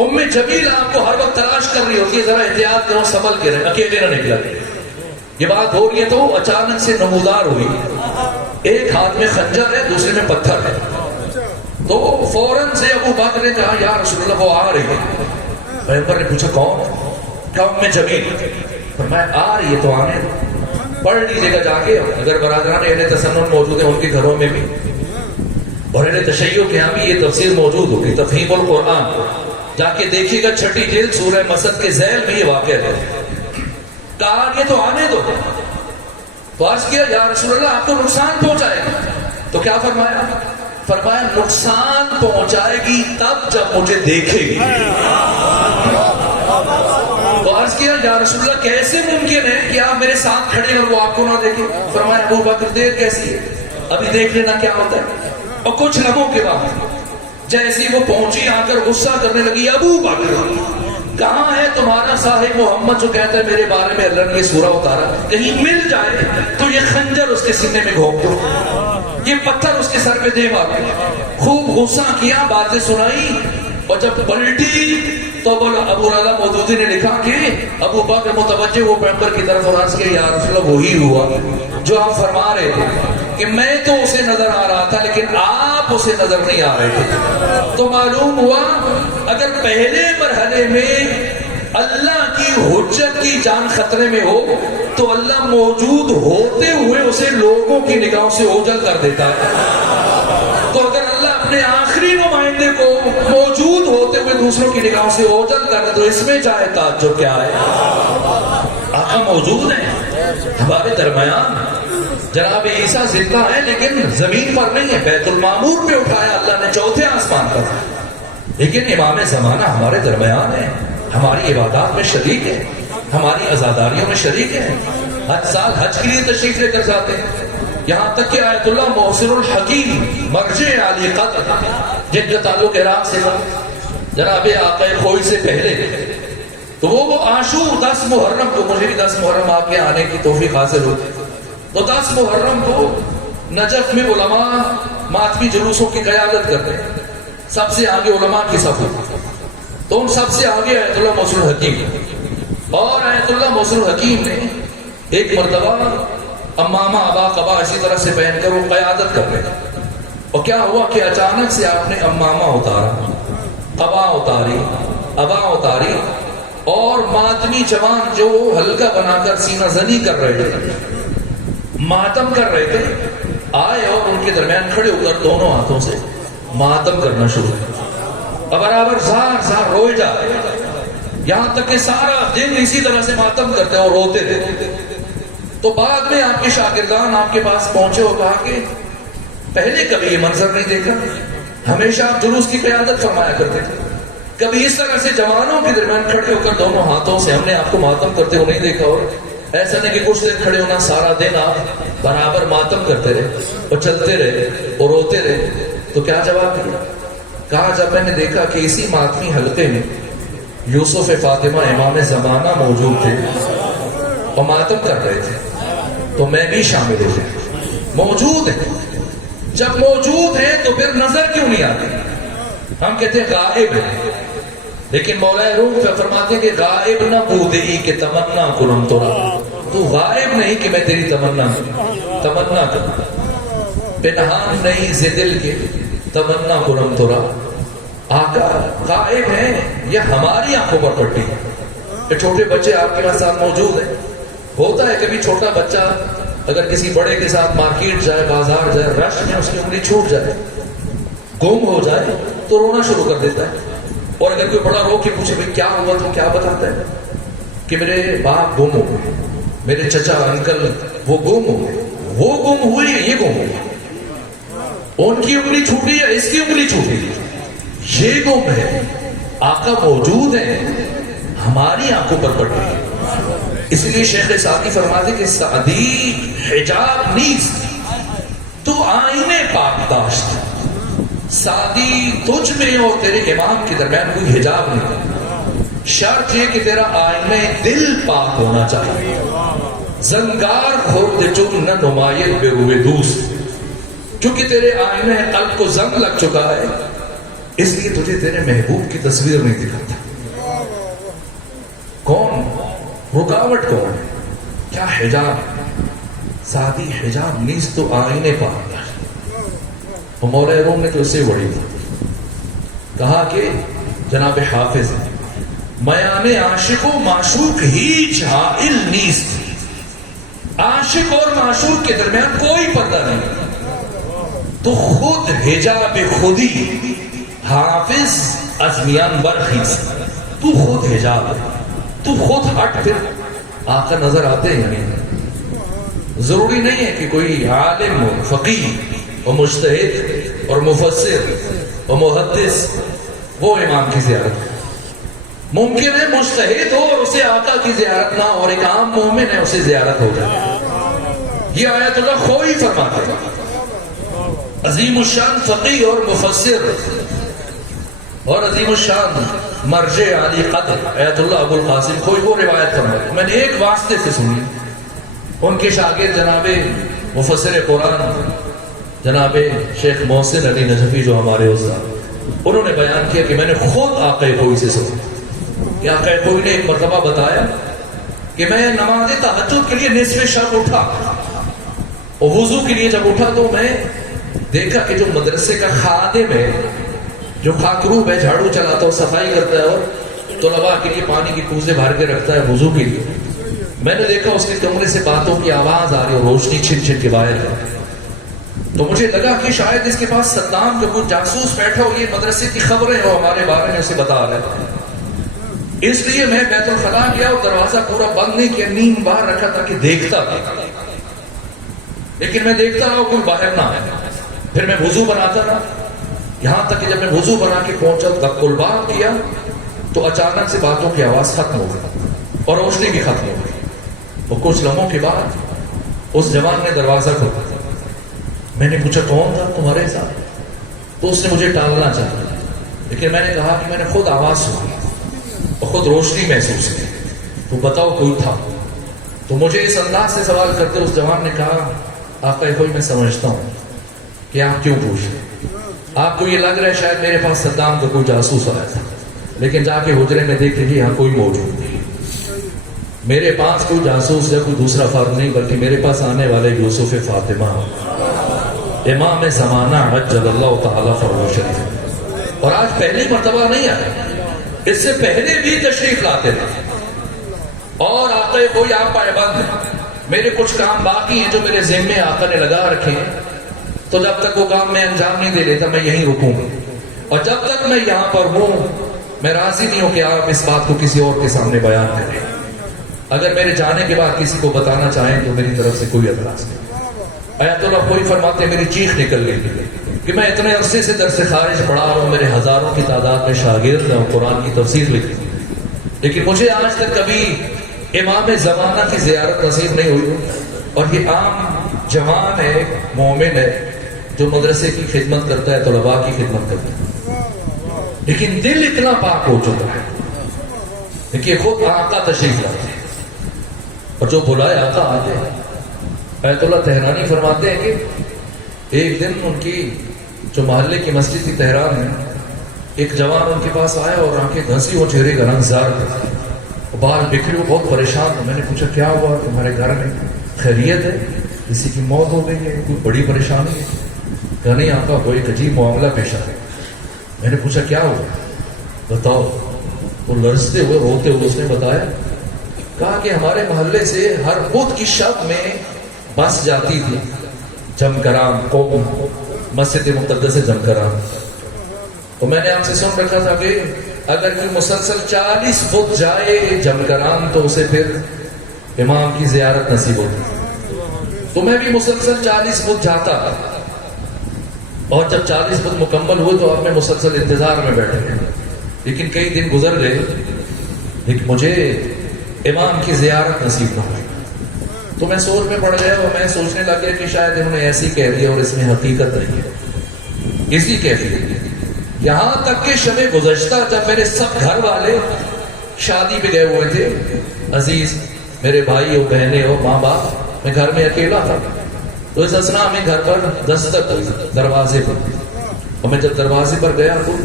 ام جمیل آپ کو ہر وقت تلاش کر رہی ہوتی ہے، ذرا احتیاط کرو، سنبھل کے رہے، اکیلے نہ نکلا۔ یہ بات ہو رہی ہے تو اچانک سے نمودار ہوئی، ایک ہاتھ میں خنجر ہے دوسرے میں پتھر ہے، تو فوراً سے ابو بکر نے کہا یا رسول اللہ وہ آ رہی ہے۔ پیغمبر نے پوچھا کون؟ کہا ام جمیل۔ فرمایا آ رہی ہے تو آنے پڑھ لیجیے گا جا کے، اگر برادران اہل تسنن موجود ہیں ان کے گھروں میں بھی اور اہل تشیع کے ہاں بھی یہ تفسیر موجود ہوگی، تفہیم القرآن، جا کے دیکھیے گا 6 جلد سورہ مسد کے ذیل میں یہ واقعہ ہے۔ کہا یہ تو آنے دو، تو عرض کیا یا رسول اللہ آپ کو نقصان پہنچائے گا، تو کیا فرمایا؟ فرمایا نقصان پہنچائے گی تب جب مجھے دیکھے گی۔ تو عرض کیا یا رسول اللہ کیسے ممکن ہے کہ آپ میرے ساتھ کھڑے اور وہ آپ کو نہ دیکھے؟ فرمایا ابو بکر دیر کیسی ہے، ابھی دیکھ لینا کیا ہوتا ہے۔ اور کچھ لمحوں کے بعد جیسی وہ پہنچی آ کر غصہ کرنے لگی، ابو بکر کہاں ہے تمہارا صاحب محمد جو کہتا ہے میرے بارے میں اللہ نے یہ سورہ اتارا، کہیں مل جائے تو یہ خنجر اس کے سینے میں گھونپ دو، یہ پتھر اس کے سر پہ دے مارو۔ خوب غصہ کیا، باتیں سنائی، اور جب پلٹی تو ابو العلا مودودی نے لکھا کہ ابو بکر متوجہ وہ پیغمبر کی طرف عرض کیا یا رسول اللہ وہی ہوا جو آپ فرما رہے تھے کہ میں تو اسے نظر آ رہا تھا لیکن آپ اسے نظر نہیں آ رہے تھے۔ تو معلوم ہوا اگر پہلے مرحلے میں اللہ کی حجت کی جان خطرے میں ہو تو اللہ موجود ہوتے ہوئے اسے لوگوں کی نگاہوں سے اوجھل کر دیتا ہے۔ تو اگر اللہ اپنے آخری نمائندے کو موجود ہوتے ہوئے دوسروں کی نگاہوں سے اوجھل کر دے تو اس میں چاہے تعجب کیا ہے؟ آقا موجود ہیں ہمارے درمیان، جناب عیسیٰ زندہ ہے لیکن زمین پر نہیں ہے، بیت المعمور پہ اٹھایا اللہ نے چوتھے آسمان پر، لیکن امام زمانہ ہمارے درمیان ہے، ہماری عبادات میں شریک ہے، ہماری عزاداریوں میں شریک ہے، ہر سال حج کے لیے تشریف لے کر جاتے ہیں، یہاں تک کہ آیت اللہ محسن الحکیم مرجع علی قدر جن کا تعلق عراق سے تھا جناب آقا خوئی سے پہلے، تو وہ عاشور 10 محرم کو، مجھے بھی 10 محرم آپ کے آنے کی توفیق حاصل ہوتی، تو 10 محرم کو نجف میں علماء ماتمی جلوسوں کی قیادت کرتے ہیں، سب سے آگے علماء کی صف ہوتی، تو ان سب سے آگے آیت اللہ محسن الحکیم، اور آیت اللہ محسن الحکیم نے ایک مرتبہ امامہ ابا قبا اسی طرح سے پہن کر وہ قیادت کر رہے تھے، اور کیا ہوا کہ اچانک سے آپ نے امامہ اتارا، قبا اتاری، ابا اتاری، اور ماتمی جوان جو ہلکا بنا کر سینہ زنی کر رہے تھے، ماتم کر رہے تھے، آئے اور ان کے درمیان کھڑے ہو کر دونوں ہاتھوں سے ماتم کرنا شروع کیا، برابر زار زار روئے جا رہے، یہاں تک کہ سارا دن اسی طرح سے ماتم کرتے اور روتے رہتے۔ تو بعد میں آپ کے شاگردان آپ کے پاس پہنچے اور کہا کہ پہلے کبھی یہ منظر نہیں دیکھا، ہمیشہ آپ جلوس کی قیادت فرمایا کرتے تھے، کبھی اس طرح سے جوانوں کے درمیان کھڑے ہو کر دونوں ہاتھوں سے ہم نے آپ کو ماتم کرتے ہوئے نہیں دیکھا، اور ایسا نہیں کہ کچھ دیر کھڑے ہونا، سارا دن آپ برابر ماتم کرتے رہے اور چلتے رہے اور روتے رہے۔ تو کیا جواب دیا؟ کہا جب میں نے دیکھا کہ اسی ماتمی حلقے میں یوسف فاطمہ امام زمانہ موجود تھے اور ماتم کر رہے تھے تو میں بھی شامل ہو گیا۔ موجود ہیں، جب موجود ہیں تو پھر نظر کیوں نہیں آتی؟ ہم کہتے ہیں غائب ہے، لیکن مولا روم فرماتے ہیں کہ غائب نہ بودئی کہ تمنا کرم تورا، تو غائب نہیں کہ میں تیری تمنا کروں، پنہان نہیں ز دل کے تمنا کرم تورا۔ آقا غائب ہے یا ہماری آنکھوں پر پٹی ہے؟ کہ چھوٹے بچے آپ کے ساتھ موجود ہیں. ہوتا ہے کبھی چھوٹا بچہ اگر کسی بڑے کے ساتھ مارکیٹ جائے, بازار جائے, رش میں اس کی انگلی چھوٹ جائے, گم ہو جائے تو رونا شروع کر دیتا ہے. اور اگر کوئی بڑا رو کے پوچھے بھائی کیا ہوا تو کیا بتاتا ہے کہ میرے باپ گم ہو گئے, میرے چچا انکل وہ گم ہو گئے. وہ گم ہوئے یہ گم ہو گئے, ان کی انگلی چھوٹی ہے اس کی انگلی چھوٹی, یہ گم ہے. آقا موجود ہیں, ہماری آنکھوں پر پڑ رہی ہے. اس لیے شیخ سعدی فرماتے کہ سعدی حجاب نیست تو آئینے پاک داشت. سعدی تجھ میں اور تیرے امام کے درمیان کوئی حجاب نہیں, شرط یہ کہ تیرا آئینے دل پاک ہونا چاہیے. زنگار کھول دے چون نہ نمایت بے ہوئے دوست, کیونکہ تیرے آئینے قلب کو زنگ لگ چکا ہے, اس لیے تجھے تیرے محبوب کی تصویر نہیں دکھاتا. کون رکاوٹ کون ہے؟ کیا حجاب. سعدی حجاب نیست تو آئینے پاک. مولا روم نے تو اسے وڑی کہا کہ جناب حافظ میان عاشق و معشوق ہیچ حائل نیست. عاشق اور معشوق کے درمیان کوئی پردہ نہیں, تو خود حجاب خودی حافظ از میان برخیز. تو خود حجاب ہے, تو خود ہٹ. پھر آقا نظر آتے ہیں نہیں, ضروری نہیں ہے کہ کوئی عالم ہو, فقیہ اور مجتہد اور مفسر اور محدث وہ امام کی زیارت. ممکن ہے مجتہد ہو اور اسے آقا کی زیارت نہ, اور ایک عام مومن ہے اسے زیارت ہو جائے. یہ آیت اللہ خوئی فرماتے ہیں. عظیم الشان فقیہ اور مفسر اور عظیم الشان مرجع علی قدر آیت اللہ ابو القاسم خوئی وہ روایت فرماتے. میں نے ایک واسطے سے سنی, ان کے شاگرد جناب مفسر قرآن جناب شیخ محسن علی نجفی جو ہمارے استاد, انہوں نے بیان کیا کہ میں نے خود آقا خوئی سے سنا کہ آقا خوئی نے ایک مرتبہ بتایا کہ میں نماز تہجد کے لیے نصف شب اٹھا, اور وضو کے لیے جب اٹھا تو میں دیکھا کہ جو مدرسے کا خادم ہے, جو خاکروب ہے, جھاڑو چلاتا ہے, صفائی کرتا ہے اور طلباء کے لیے پانی کی کوزے بھر کے رکھتا ہے وضو کے لیے, میں نے دیکھا اس کے کمرے سے باتوں کی آواز آ رہی اور روشنی چھن چھن کے باہر ہے. تو مجھے لگا کہ شاید اس کے پاس صدام جو کوئی جاسوس بیٹھا ہو, یہ مدرسے کی خبریں ہو ہمارے بارے میں اسے بتا رہا ہے. اس لیے میں بیت الخلاء گیا اور دروازہ پورا بند نہیں کیا, نیم باہر رکھا تھا کہ دیکھتا تھا, لیکن میں دیکھتا رہا کوئی باہر نہ آیا. پھر میں وضو بناتا رہا, یہاں تک کہ جب میں وضو بنا کے پہنچا تب قلبان کیا تو اچانک سے باتوں کی آواز ختم ہو گئی اور روشنی بھی ختم ہو گئی. اور کچھ لمحوں کے بعد اس جوان نے دروازہ کھولا. میں نے پوچھا کون تھا تمہارے ساتھ, تو اس نے مجھے ٹالنا چاہا, لیکن میں نے کہا کہ میں نے خود آواز سنی اور خود روشنی محسوس کی, تو بتاؤ کوئی تھا. تو مجھے اس انداز سے سوال کرتے اس جوان نے کہا آقا خوئی میں سمجھتا ہوں کہ آپ کیوں پوچھ رہے ہیں, آپ کو یہ لگ رہا ہے شاید میرے پاس صدام کا کوئی جاسوس آیا تھا, لیکن جا کے حجرے میں دیکھ لیجیے یہاں کوئی موجود نہیں. میرے پاس کوئی جاسوس یا کوئی دوسرا فرد نہیں, بلکہ میرے پاس آنے والے یوسف فاطمہ امام زمانہ عجل اللہ تعالیٰ فرمو شریف, اور آج پہلی مرتبہ نہیں آئے, اس سے پہلے بھی تشریف لاتے تھے. اور آقا کوئی آپ پائبند ہے, میرے کچھ کام باقی ہیں جو میرے ذمے آقا نے لگا رکھے ہیں, تو جب تک وہ کام میں انجام نہیں دے لیتا میں یہیں رکوں گا, اور جب تک میں یہاں پر ہوں میں راضی نہیں ہوں کہ آپ اس بات کو کسی اور کے سامنے بیان کریں. اگر میرے جانے کے بعد کسی کو بتانا چاہیں تو میری طرف سے کوئی اعتراض نہیں. آیت اللہ کوئی فرماتے میری چیخ نکل گئی کہ میں اتنے عرصے سے درس خارج پڑھا رہا ہوں, میرے ہزاروں کی تعداد میں شاگرد ہیں, قرآن کی تفسیر لکھی, لیکن مجھے آج تک کبھی امام زمانہ کی زیارت نصیب نہیں ہوئی. اور یہ عام جوان ہے, مومن ہے, جو مدرسے کی خدمت کرتا ہے, طلباء کی خدمت کرتا ہے, لیکن دل اتنا پاک ہو چکا ہے کہ خود آقا تشریف لاتے ہیں, اور جو بلائے آقا آتے ہیں. آیت اللہ تہرانی فرماتے ہیں کہ ایک دن ان کی جو محلے کی مسجد تھی تہران میں, ایک جوان ان کے پاس آیا اور آنکھیں دھنسی ہو, چہرے کا رنگ زار تھا, بال بکھرے ہو, بہت پریشان تھا. میں نے پوچھا کیا ہوا تمہارے گھر میں, خیریت ہے, کسی کی موت ہو گئی ہے, کوئی بڑی پریشانی ہے؟ کہ نہیں آقا, کوئی ایک عجیب معاملہ پیش آ گیا. میں نے پوچھا کیا ہوا, بتاؤ. وہ لرزتے ہوئے روتے ہوئے اس نے بتایا، کہا کہ ہمارے محلے سے ہر بدھ کی شب میں بس جاتی تھی جمکران، قوم مسجد مقدس جمکران، تو میں نے آپ سے سن رکھا تھا کہ اگر کوئی مسلسل 40 بدھ جائے جمکران تو اسے پھر امام کی زیارت نصیب ہوتی، تو میں بھی مسلسل 40 بدھ جاتا، اور جب 40 بدھ مکمل ہوئے تو اب میں مسلسل انتظار میں بیٹھ گیا، لیکن کئی دن گزر گئے لیکن مجھے امام کی زیارت نصیب نہ ہوئی، تو میں سوچ میں پڑ گیا اور میں سوچنے لگ گیا کہ شاید انہوں نے ایسی کہہ دیا اور اس میں حقیقت نہیں ہے، اسی کیفیت، یہاں تک کہ شب گزشتہ جب میرے سب گھر والے شادی پہ گئے ہوئے تھے، عزیز میرے بھائی اور بہنیں اور ماں باپ، میں گھر میں اکیلا تھا، تو اس اسنا میں گھر پر دستک ہوئی دروازے پر، اور میں جب دروازے پر گیا تو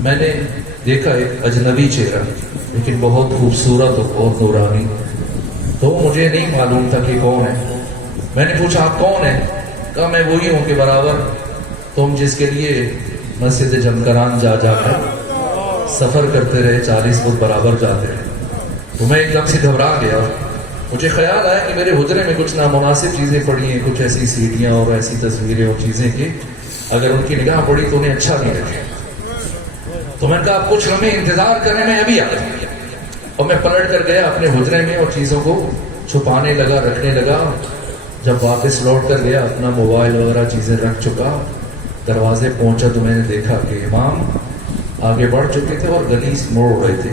میں نے دیکھا ایک اجنبی چہرہ لیکن بہت خوبصورت اور بہت نورانی، تو مجھے نہیں معلوم تھا کہ کون ہے، میں نے پوچھا آپ کون ہیں؟ کہا میں وہی ہوں کہ برابر تم جس کے لیے مسجد جمکران جا کر سفر کرتے رہے، 40 بدھ برابر جاتے رہے، تو میں ایک دم سے گھبرا گیا، مجھے خیال آیا کہ میرے حجرے میں کچھ نامناسب چیزیں پڑی ہیں، کچھ ایسی سیڑھیاں اور ایسی تصویریں اور چیزیں کہ اگر ان کی نگاہ پڑی تو انہیں اچھا نہیں لگے، تو میں نے کہا آپ کچھ لمحے انتظار کریں میں ابھی آتا ہوں، اور میں پلٹ کر گیا اپنے حجرے میں اور چیزوں کو چھپانے لگا، رکھنے لگا، جب واپس لوٹ کر گیا اپنا موبائل وغیرہ چیزیں رکھ چکا، دروازے پہنچا تو میں نے دیکھا کہ امام آگے بڑھ چکے تھے اور گلی موڑ رہے تھے،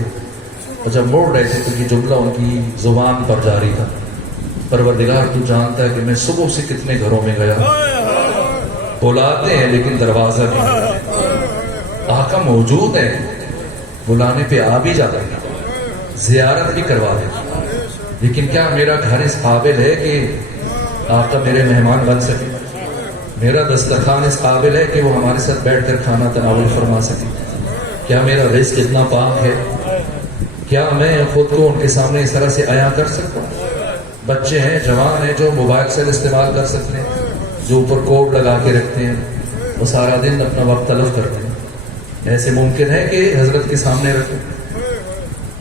اور جب موڑ رہے تھے تو یہ جملہ ان کی زبان پر جاری تھا، پروردگار تو جانتا ہے کہ میں صبح سے کتنے گھروں میں گیا، بلاتے ہیں لیکن دروازہ نہیں، آقا موجود ہے بلانے پہ آ بھی جاتا ہے، زیارت بھی کروا دیتا، لیکن کیا میرا گھر اس قابل ہے کہ آقا میرے مہمان بن سکے؟ میرا دسترخوان اس قابل ہے کہ وہ ہمارے ساتھ بیٹھ کر کھانا تناول فرما سکے؟ کیا میرا رزق اتنا پاک ہے؟ کیا میں خود کو ان کے سامنے اس طرح سے عیاں کر سکتا ہوں؟ بچے ہیں، جوان ہیں جو موبائل سے استعمال کر سکتے ہیں، جو اوپر کوڈ لگا کے رکھتے ہیں، وہ سارا دن اپنا وقت تلف کرتے ہیں، ایسے ممکن ہے کہ حضرت کے سامنے رکھیں؟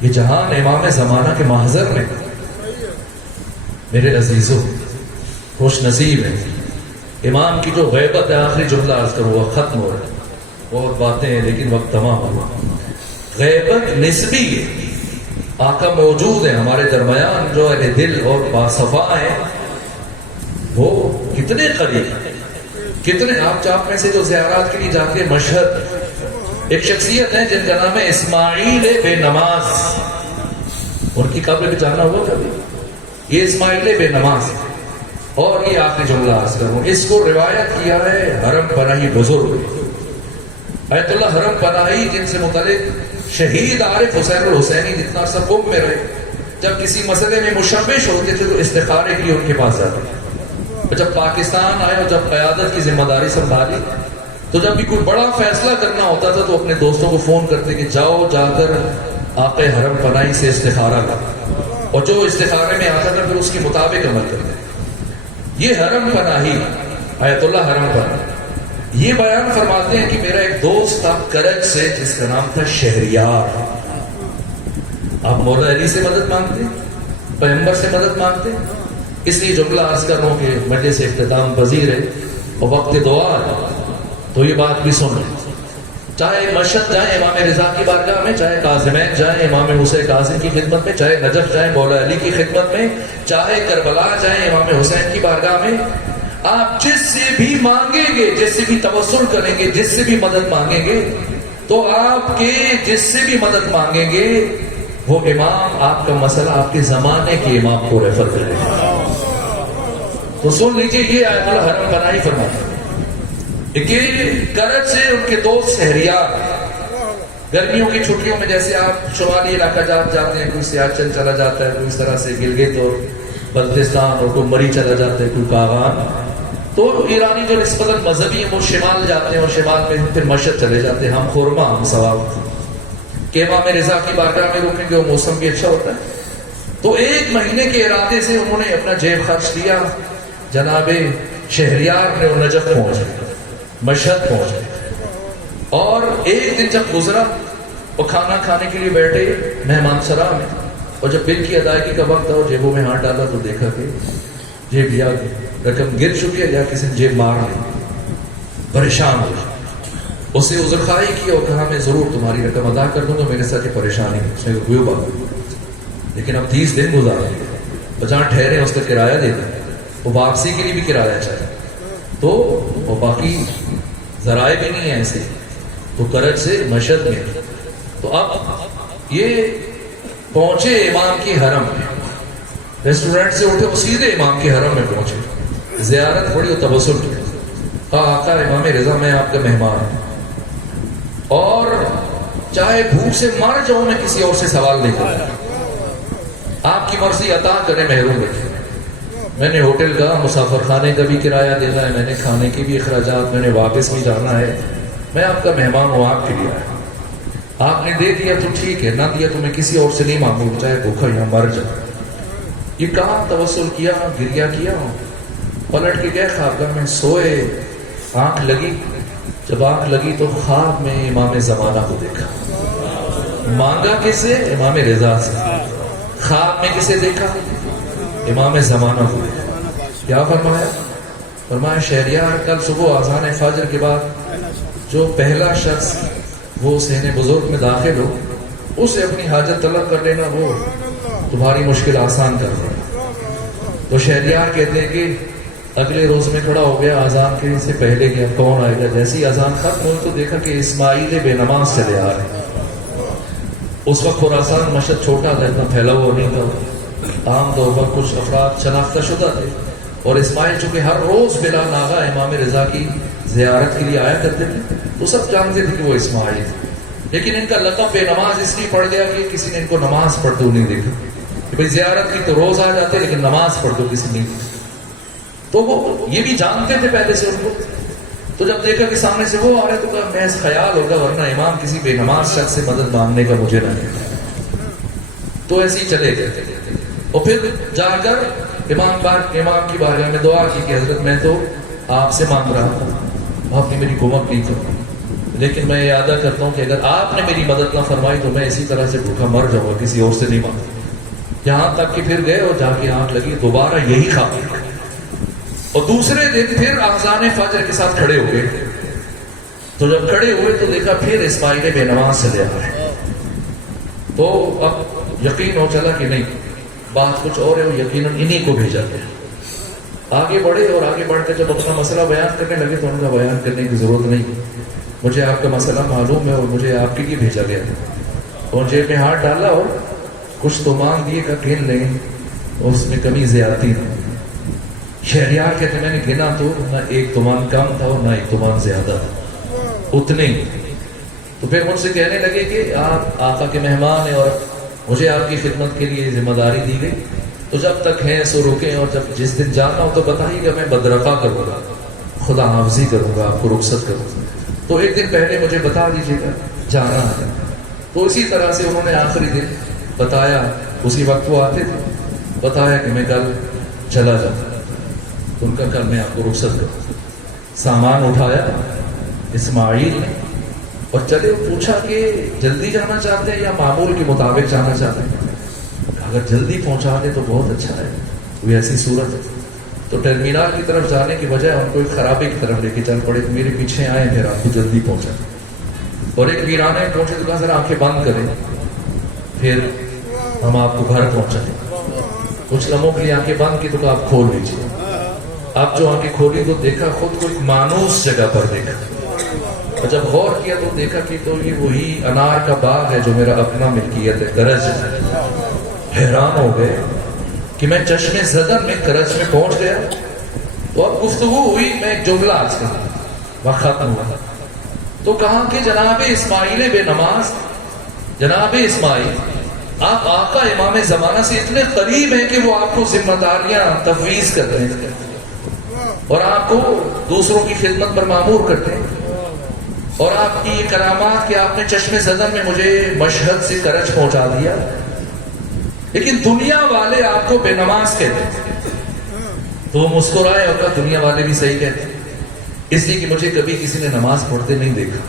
یہ جہان امام زمانہ کے محضر میں میرے عزیزوں خوش نصیب ہے، امام کی جو غیبت ہے، آخری جملہ عرض کروں وہ ختم ہو رہا ہے، بہت باتیں ہیں لیکن وقت تمام ہوا، غیبت نسبی ہے، آقا موجود ہے ہمارے درمیان، جو اہل دل اور باصفا ہیں وہ کتنے قریب ہیں، کتنے آپ میں سے جو زیارات کے لیے جاتے ہیں، مشہد ایک شخصیت ہے جن کا نام ہے اسماعیل بے نماز، ان کی قبر پہ جانا ہوا کبھی؟ یہ اسماعیل بے نماز، اور یہ آخری جملہ عرض کروں، اس کو روایت کیا ہے حرم پناہی بزرگ آیت اللہ حرم پناہی، جن سے متعلق شہید عارف حسین الحسینی جتنا عرصہ قم میں رہے، جب کسی مسئلے میں مشوش ہوتے تھے تو استخارے کے لیے ان کے پاس جاتے تھے، اور جب پاکستان آئے اور جب قیادت کی ذمہ داری سنبھالی تو جب بھی کوئی بڑا فیصلہ کرنا ہوتا تھا تو اپنے دوستوں کو فون کرتے کہ جاؤ جا کر آقا حرم پناہی سے استخارہ لا، اور جو استخارے میں آتا تھا پھر اس کے مطابق عمل کرتے۔ یہ حرم پناہی آیت اللہ حرم پناہی یہ بیان فرماتے ہیں کہ میرا ایک دوست تھا کرج سے جس کا نام تھا شہریار، آپ مولا علی سے مدد مانگتے، پیغمبر سے مدد مانگتے، اس لیے جملہ عرض کر رہا ہوں کہ مجلس اختتام پذیر ہے اور وقت دعا ہے، تو یہ بات بھی سن لیں، چاہے مشہد جائیں امام رضا کی بارگاہ میں، چاہے کاظمین جائیں امام حسین کاظم کی خدمت میں، چاہے نجف جائیں مولا علی کی خدمت میں، چاہے کربلا جائیں امام حسین کی بارگاہ میں، آپ جس سے بھی مانگیں گے، جس سے بھی توسل کریں گے، جس سے بھی مدد مانگیں گے، تو آپ کے جس سے بھی مدد مانگیں گے وہ امام آپ کا مسئلہ آپ کے زمانے کے امام کو ریفر کرے گا۔ تو سن لیجئے، یہ آیت اللہ حرم پناہی فرماتا ہے کہ کرج سے ان کے دوست شہریار، گرمیوں کی چھٹیوں میں جیسے آپ شمالی علاقہ جاتے ہیں، کوئی سیاچل چلا جاتا ہے، کوئی اس طرح سے گلگت اور بلتستان، اور کوئی مری چلا جاتا ہے، کوئی کاغان، تو ایرانی جو نسبتاً مذہبی ہیں وہ شمال جاتے ہیں اور شمال میں پھر مشہد چلے جاتے ہیں، ہم خورما ہم ثواب کہ امام رضا کی بارگاہ میں رکیں گے، وہ موسم بھی اچھا ہوتا ہے۔ تو ایک مہینے کے ارادے سے انہوں نے اپنا جیب خرچ دیا، جناب شہریار نے نجف پہنچ گئے، مشہد پہنچ گئے، اور ایک دن جب گزرا اور کھانا کھانے کے لیے بیٹھے مہمان سرا میں، اور جب بل کی ادائیگی کا وقت اور جیبوں میں ہاتھ ڈالا تو دیکھا کہ جیب یا رقم گر چکی ہے یا کسی نے جیب مار لی. پریشان ہو اسے عذر خواہی کی اور کہا میں ضرور تمہاری رقم ادا کر دوں گا، میرے ساتھ یہ پریشانی ہے. اس نے کوئی بات، لیکن اب 30 دن گزارے اور جہاں ٹھہرے اس کا کرایہ دینا ہے، وہ واپسی کے لیے بھی کرایہ چاہیے، تو وہ باقی ذرائع بھی نہیں ہیں ایسے، تو کرج سے مشہد میں. تو اب یہ پہنچے امام کی حرم میں، ریسٹورنٹ سے اٹھے وہ سیدھے امام کے حرم میں پہنچے، زیارت پڑی اور تبسم کیا، کہا آقا امام رضا میں آپ کا مہمان ہوں اور چاہے بھوک سے مر جاؤں میں کسی اور سے سوال نہیں کرتا، آپ کی مرضی عطا کرے محروم رکھے. میں نے ہوٹل کا مسافر خانے کا بھی کرایہ دینا ہے، میں نے کھانے کے بھی اخراجات، میں نے واپس بھی جانا ہے، میں آپ کا مہمان ہوں، آپ کے لیے آیا. آپ نے دے دیا تو ٹھیک ہے، نہ دیا تو میں کسی اور سے نہیں مانگوں، چاہے بھوکا یا مر جائے. یہ کہا توسل کیا، گریا کیا، پلٹ کے گئے خوابگاہ میں، سوئے، آنکھ لگی. جب آنکھ لگی تو خواب میں امام زمانہ کو دیکھا. مانگا کسے؟ امام رضا سے. خواب میں کسے دیکھا؟ امام زمانہ کو دیکھا. کیا فرمایا؟ فرمایا شہریار کل صبح اذان فجر کے بعد جو پہلا شخص وہ صحن بزرگ میں داخل ہو اسے اپنی حاجت طلب کر لینا، وہ تمہاری مشکل آسان کر دے. تو شہریار کہتے ہیں کہ اگلے روز میں کھڑا ہو گیا، اذان کے سے پہلے گیا کون آئے گا. جیسی اذان ختم ہوئی تو دیکھا کہ اسماعیل بے نماز چلے آ رہے. اس وقت خراسان مشہد چھوٹا تھا، اتنا پھیلا ہوا نہیں تھا، عام طور پر کچھ افراد شناختہ شدہ تھے، اور اسماعیل چونکہ ہر روز بلا ناغہ امام رضا کی زیارت کے لیے آیا کرتے تھے تو سب جانتے تھے کہ وہ اسماعیل تھے. لیکن ان کا لقب بے نماز اس لیے پڑ گیا کہ کسی نے ان کو نماز پڑھتے ہوئے نہیں دیکھا کہ بھئی زیارت کی تو روز آ جاتے لیکن نماز پڑھتے ہوئے کسی نہیں دیکھا. تو وہ یہ بھی جانتے تھے پہلے سے ان کو. تو جب دیکھا کہ سامنے سے وہ آ رہے تو کہا محض خیال ہوگا، ورنہ امام کسی بے نماز شخص سے مدد مانگنے کا مجھے نہ ہے. تو ایسے ہی چلے گئے اور پھر جا کر امام کی بارگاہ میں دعا کی کہ حضرت میں تو آپ سے مانگ رہا ہوں، آپ نے میری کمک نہیں کی، لیکن میں یہ ادا کرتا ہوں کہ اگر آپ نے میری مدد نہ فرمائی تو میں اسی طرح سے بھوکا مر جاؤں گا، کسی اور سے نہیں مانگتا. یہاں تک کہ پھر گئے اور جا کے آنکھ لگی دوبارہ یہی خواب. اور دوسرے دن پھر اذان فجر کے ساتھ کھڑے ہوئے. تو جب کھڑے ہوئے تو دیکھا پھر اسماعیل بے نماز چلے آ رہے. تو اب یقین ہو چلا کہ نہیں بات کچھ اور ہے، وہ یقیناً انہی کو بھیجا گیا. آگے بڑھے اور آگے بڑھ کر جب اپنا مسئلہ بیان کرنے لگے تو ان کا بیان کرنے کی ضرورت نہیں، مجھے آپ کا مسئلہ معلوم ہے اور مجھے آپ کے لیے بھیجا گیا. اور جیب میں ہاتھ ڈالا اور کچھ تو مانگ دیے کا گن لیں، اس میں کمی زیادتی نہیں. شہریار کہتے میں نے گنا تو نہ ایک تومان کم تھا اور نہ ایک تومان زیادہ تھا، اتنے ہی. تو پھر مجھ سے کہنے لگے کہ آپ آقا کے مہمان ہیں اور مجھے آپ کی خدمت کے لیے ذمہ داری دی گئی، تو جب تک ہیں سو رکیں، اور جب جس دن جانا ہو تو بتائیے گا، میں بدرقہ کروں گا، خدا حافظی کروں گا، آپ کو رخصت کروں گا. تو ایک دن پہلے مجھے بتا دیجیے گا جانا ہے. تو اسی طرح سے انہوں نے آخری دن بتایا، اسی وقت وہ آتے تھے، بتایا کہ میں کل چلا جاؤں. ان کا کل میں آپ کو رخصت کروں. سامان اٹھایا اسماعیل نے اور چلے. پوچھا کہ جلدی جانا چاہتے ہیں یا معمول کے مطابق جانا چاہتے ہیں؟ اگر جلدی پہنچا دے تو بہت اچھا ہے، کوئی ایسی صورت ہے. تو ٹرمینال کی طرف جانے کی بجائے ہم کو ایک خرابے کی طرف لے کے چل پڑے. تو میرے پیچھے آئے پھر آپ کو جلدی پہنچا. اور ایک ویرانے میں پہنچے تو کہا ذرا آنکھیں بند کریں، پھر ہم آپ کو گھر پہنچائیں. کچھ لمحوں کے لیے آنکھیں بند کی تو کہا آپ کھول لیجیے. آپ جو آنکھیں کھولی تو دیکھا خود کو ایک مانوس جگہ پر دیکھا، اور جب غور کیا تو دیکھا کہ تو یہ وہی انار کا باغ ہے جو میرا اپنا ملکیت ہے، کرج ہے. حیران ہو گئے کہ میں چشمے زدن میں کرج میں پہنچ گیا. تو اب گفتگو ہوئی، میں ایک جملہ آج کا وقت ختم ہوا. تو کہا کہ جناب اسماعیل بے نماز، جناب اسماعیل آپ آقا امام زمانہ سے اتنے قریب ہیں کہ وہ آپ کو ذمہ داریاں تفویض کرتے ہیں اور آپ کو دوسروں کی خدمت پر مامور کرتے ہیں. اور آپ کی یہ کرامات کہ آپ نے چشمے زدن میں مجھے مشہد سے کرج پہنچا دیا، لیکن دنیا والے آپ کو بے نماز کہتے ہیں. تو وہ مسکرائے اور کہا دنیا والے بھی صحیح کہتے ہیں، اس لیے کہ مجھے کبھی کسی نے نماز پڑھتے نہیں دیکھا.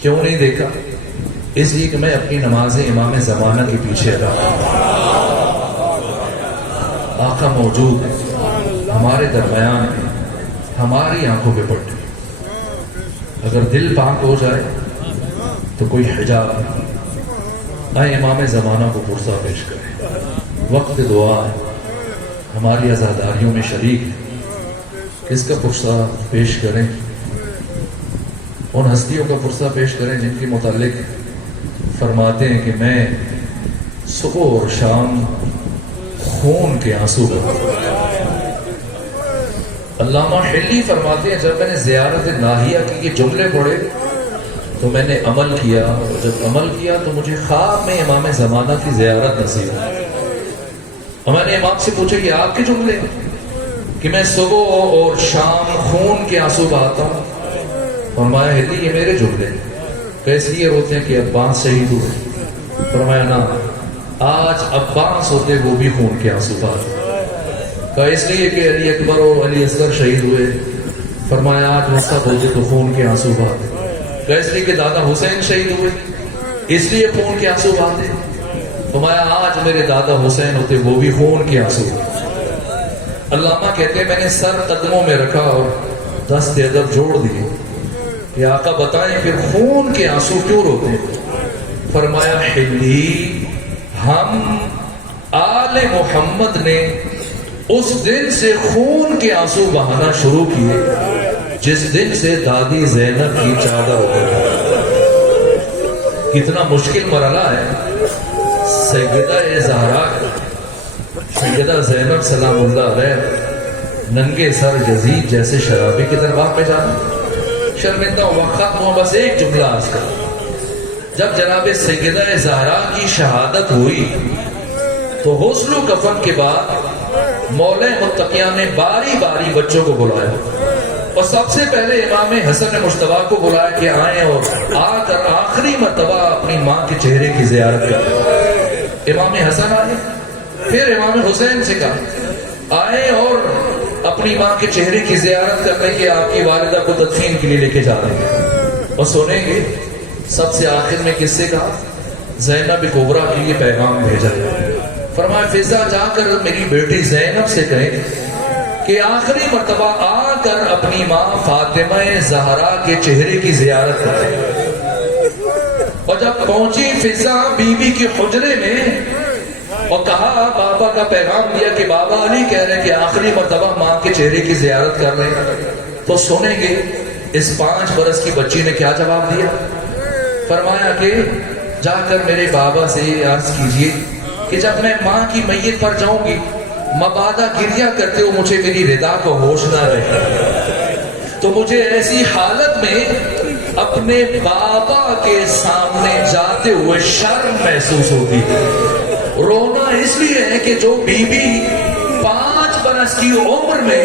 کیوں نہیں دیکھا؟ اس لیے کہ میں اپنی نماز امام زمانہ کے پیچھے ادا کروں. آقا موجود ہے ہمارے درمیان ہے، ہماری آنکھوں پہ پڑتی. اگر دل پاک ہو جائے تو کوئی حجاب نہیں. آئے امام زمانہ کو پرسہ پیش کریں. وقت دعا ہے، ہماری عزاداریوں میں شریک ہے. کس کا پرسہ پیش کریں؟ ان ہستیوں کا پرسہ پیش کریں جن کے متعلق فرماتے ہیں کہ میں صبح اور شام خون کے آنسو بہاتا. علامہ حلی فرماتے ہیں جب میں نے زیارت ناہیہ کی یہ جملے پڑھے تو میں نے عمل کیا، اور جب عمل کیا تو مجھے خواب میں امام زمانہ کی زیارت نصیب ہوئی. اور میں نے امام سے پوچھا یہ آپ کے جملے کہ میں صبح اور شام خون کے آنسو بہاتا ہوں؟ فرمایا حلی یہ میرے جملے. تو اس لیے روتے ہیں کہ عباس شہید ہوئے؟ فرمایا نا، آج عباس ہوتے وہ بھی خون کے آنسو بہاتے. کہا اس لیے کہ علی اکبر اور علی اصغر شہید ہوئے؟ فرمایا آج وہ سب ہوتے تو خون کے آنسو بہاتے. کہا اس لیے کہ دادا حسین شہید ہوئے اس لیے خون کے آنسو بہاتے. فرمایا آج میرے دادا حسین ہوتے وہ بھی خون کے آنسو. علامہ کہتے ہیں میں نے سر قدموں میں رکھا اور دست ادب جوڑ دیے کہ آقا بتائیں پھر خون کے آنسو کیوں روتے ہیں؟ فرمایا حلی ہم آل محمد نے اس دن سے خون کے آنسو بہانا شروع کیے جس دن سے دادی زینب کی چادر اتر. کتنا مشکل مرحلہ ہے. سیدہ زہرا سیدہ زینب سلام اللہ علیہ ننگے سر یزید جیسے شرابی کے دربار میں جانا. شرمندہ وقت ہوا بس ایک جملہ آج کا. جب جناب سیدہ زہرا کی شہادت ہوئی تو غسل و کفن کے بعد مولا متقیہ نے باری باری بچوں کو بلایا اور سب سے پہلے امام حسن مجتبیٰ کو بلایا کہ آئیں اور آ کر آخری مرتبہ اپنی ماں کے چہرے کی زیارت کریں. امام حسن آئے، پھر امام حسین سے کہا آئیں اور اپنی ماں کے چہرے کی زیارت کرنے کے آپ کی والدہ کو تدفین کے لیے لے کے جا رہے ہیں اور سنیں گے. سب سے آخر میں کس سے کہا؟ زینب کبریٰ کے لیے پیغام بھیجا. فرمایا فضا جا کر میری بیٹی زینب سے کہیں کہ آخری مرتبہ آ کر اپنی ماں فاطمہ زہرا کے چہرے کی زیارت کریں. اور جب پہنچی فضا بی بی کے حجرے میں اور کہا بابا کا پیغام دیا کہ بابا علی کہہ رہے کہ آخری مرتبہ ماں کے چہرے کی زیارت کر رہے ہیں، تو سنیں گے اس 5 برس کی بچی نے کیا جواب دیا. فرمایا کہ جا کر میرے بابا سے عرض کیجئے کہ جب میں ماں کی میت پر جاؤں گی مبادا گریہ کرتے ہو مجھے میری ردا کو ہوش نہ رہے تو مجھے ایسی حالت میں اپنے بابا کے سامنے جاتے ہوئے شرم محسوس ہوتی. رونا اس لیے ہے کہ جو بی بی 5 برس کی عمر میں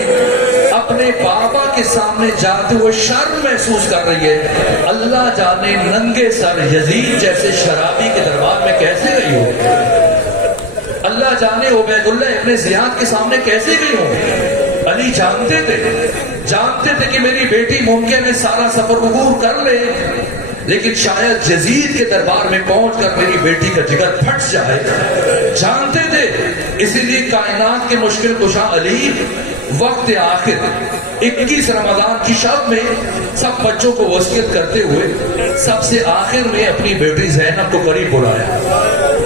اپنے بابا کے سامنے جاتے ہوئے شرم محسوس کر رہی ہے، اللہ جانے ننگے سر یزید جیسے شرابی کے دربار میں کیسے رہی ہو. اللہ جانے عبید اللہ ابن زیاد کے سامنے کیسے گئی ہوں. علی جانتے تھے کہ میری بیٹی ممکن ہے سارا سفر عبور کر لے لیکن شاید یزید کے دربار میں پہنچ کر میری بیٹی کا جگر پھٹ جائے. جانتے تھے، اسی لیے کائنات کے مشکل کشا علی وقت آخر 21 رمضان کی شب میں سب بچوں کو وصیت کرتے ہوئے سب سے آخر میں اپنی بیٹی زینب کو قریب بلایا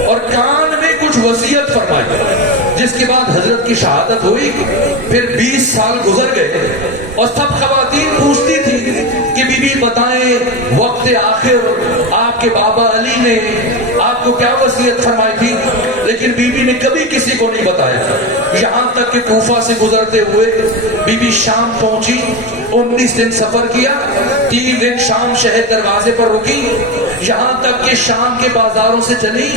اور کان میں کچھ وصیت فرمائی، جس کے بعد حضرت کی شہادت ہوئی. پھر 20 سال گزر گئے اور سب خواتین پوچھتی تھی کہ بی بی بتائیں وقت آخر آپ کے بابا علی نے آپ کو کیا وصیت فرمائی تھی، لیکن بی بی نے کبھی کسی کو نہیں بتایا. یہاں تک کہ کوفہ سے گزرتے ہوئے بی بی شام پہنچی، 19 دن سفر کیا، 3 دن شام شہر دروازے پر رکی، یہاں تک کہ شام کے بازاروں سے چلی.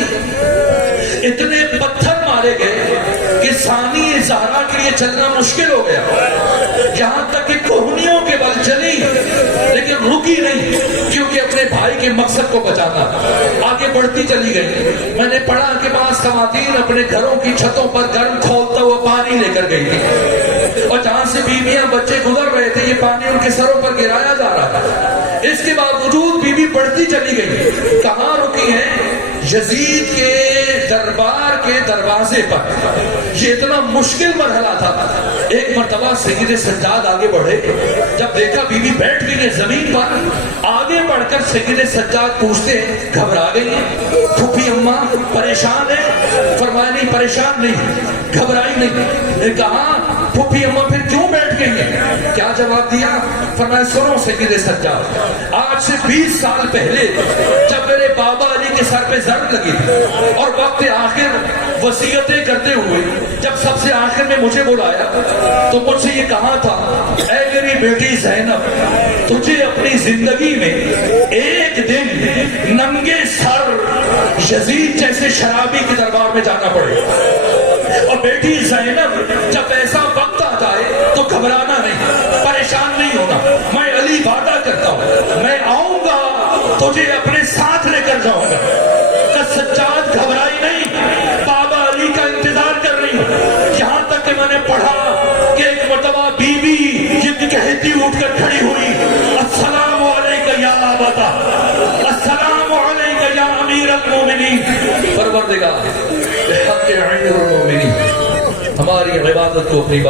اتنے پتھر مارے گئے کہ ثانی زہرا کے لیے چلنا مشکل ہو گیا، یہاں تک کہ کوہنیوں کے بل چلی لیکن رکی نہیں کیونکہ اپنے بھائی کے مقصد کو بچانا. آگے بڑھتی چلی گئی. میں نے پڑھا کہ بعض خواتین اپنے گھروں کی چھتوں پر گرم کھولتا ہوا پانی لے کر گئی تھی اور جہاں سے بیویاں بچے گزر رہے تھے یہ پانی ان کے سروں پر گرایا جا رہا تھا. اس کے باوجود بی بی بڑھتی چلی گئی. کہاں رکی ہیں؟ یزید کے دربار کے دروازے پر. یہ اتنا مشکل مرحلہ تھا. ایک مرتبہ سید سجاد آگے بڑھے, جب دیکھا بیوی بیٹھ گئی ہے زمین پر, آگے بڑھ کر سید سجاد پوچھتے ہیں گھبرا گئی ہیں پھوپھی اماں, پریشان ہے؟ فرمایا نہیں پریشان نہیں, گھبرائی نہیں. نے کہا پھوپھی اماں پھر کیوں بیٹھ گئی ہیں؟ کیا جواب دیا؟ فرمایا سنو سید سجاد, آج سے 20 سال پہلے جب میرے بابا علی کے سر پہ ضرب لگی اور وقت آخر وصیتیں کرتے ہوئے جب سب سے آخر میں مجھے بلایا تو مجھ سے یہ کہا تھا, اے میری بیٹی زینب, تجھے اپنی زندگی میں ایک دن ننگے سر یزید جیسے شرابی کے دربار میں جانا پڑے. اور بیٹی زینب جب ایسا وقت آ جائے تو گھبرانا نہیں, پریشان نہیں ہونا. میں علی وعدہ کرتا ہوں میں آؤں گا تجھے اپنے ساتھ لے کر جاؤں گا. سجاد گھبرائی نہیں, بابا علی کا انتظار کر رہی ہوں. یہاں تک کہ میں نے پڑھا کہ ایک مرتبہ بیوی یہ کہتی اٹھ کر کھڑی ہوئی, السلام علیکم یا ابا, السلام علیکم یا امیر المومنین. پروردگار بحق امیر المومنین ہماری عبادت کو اپنی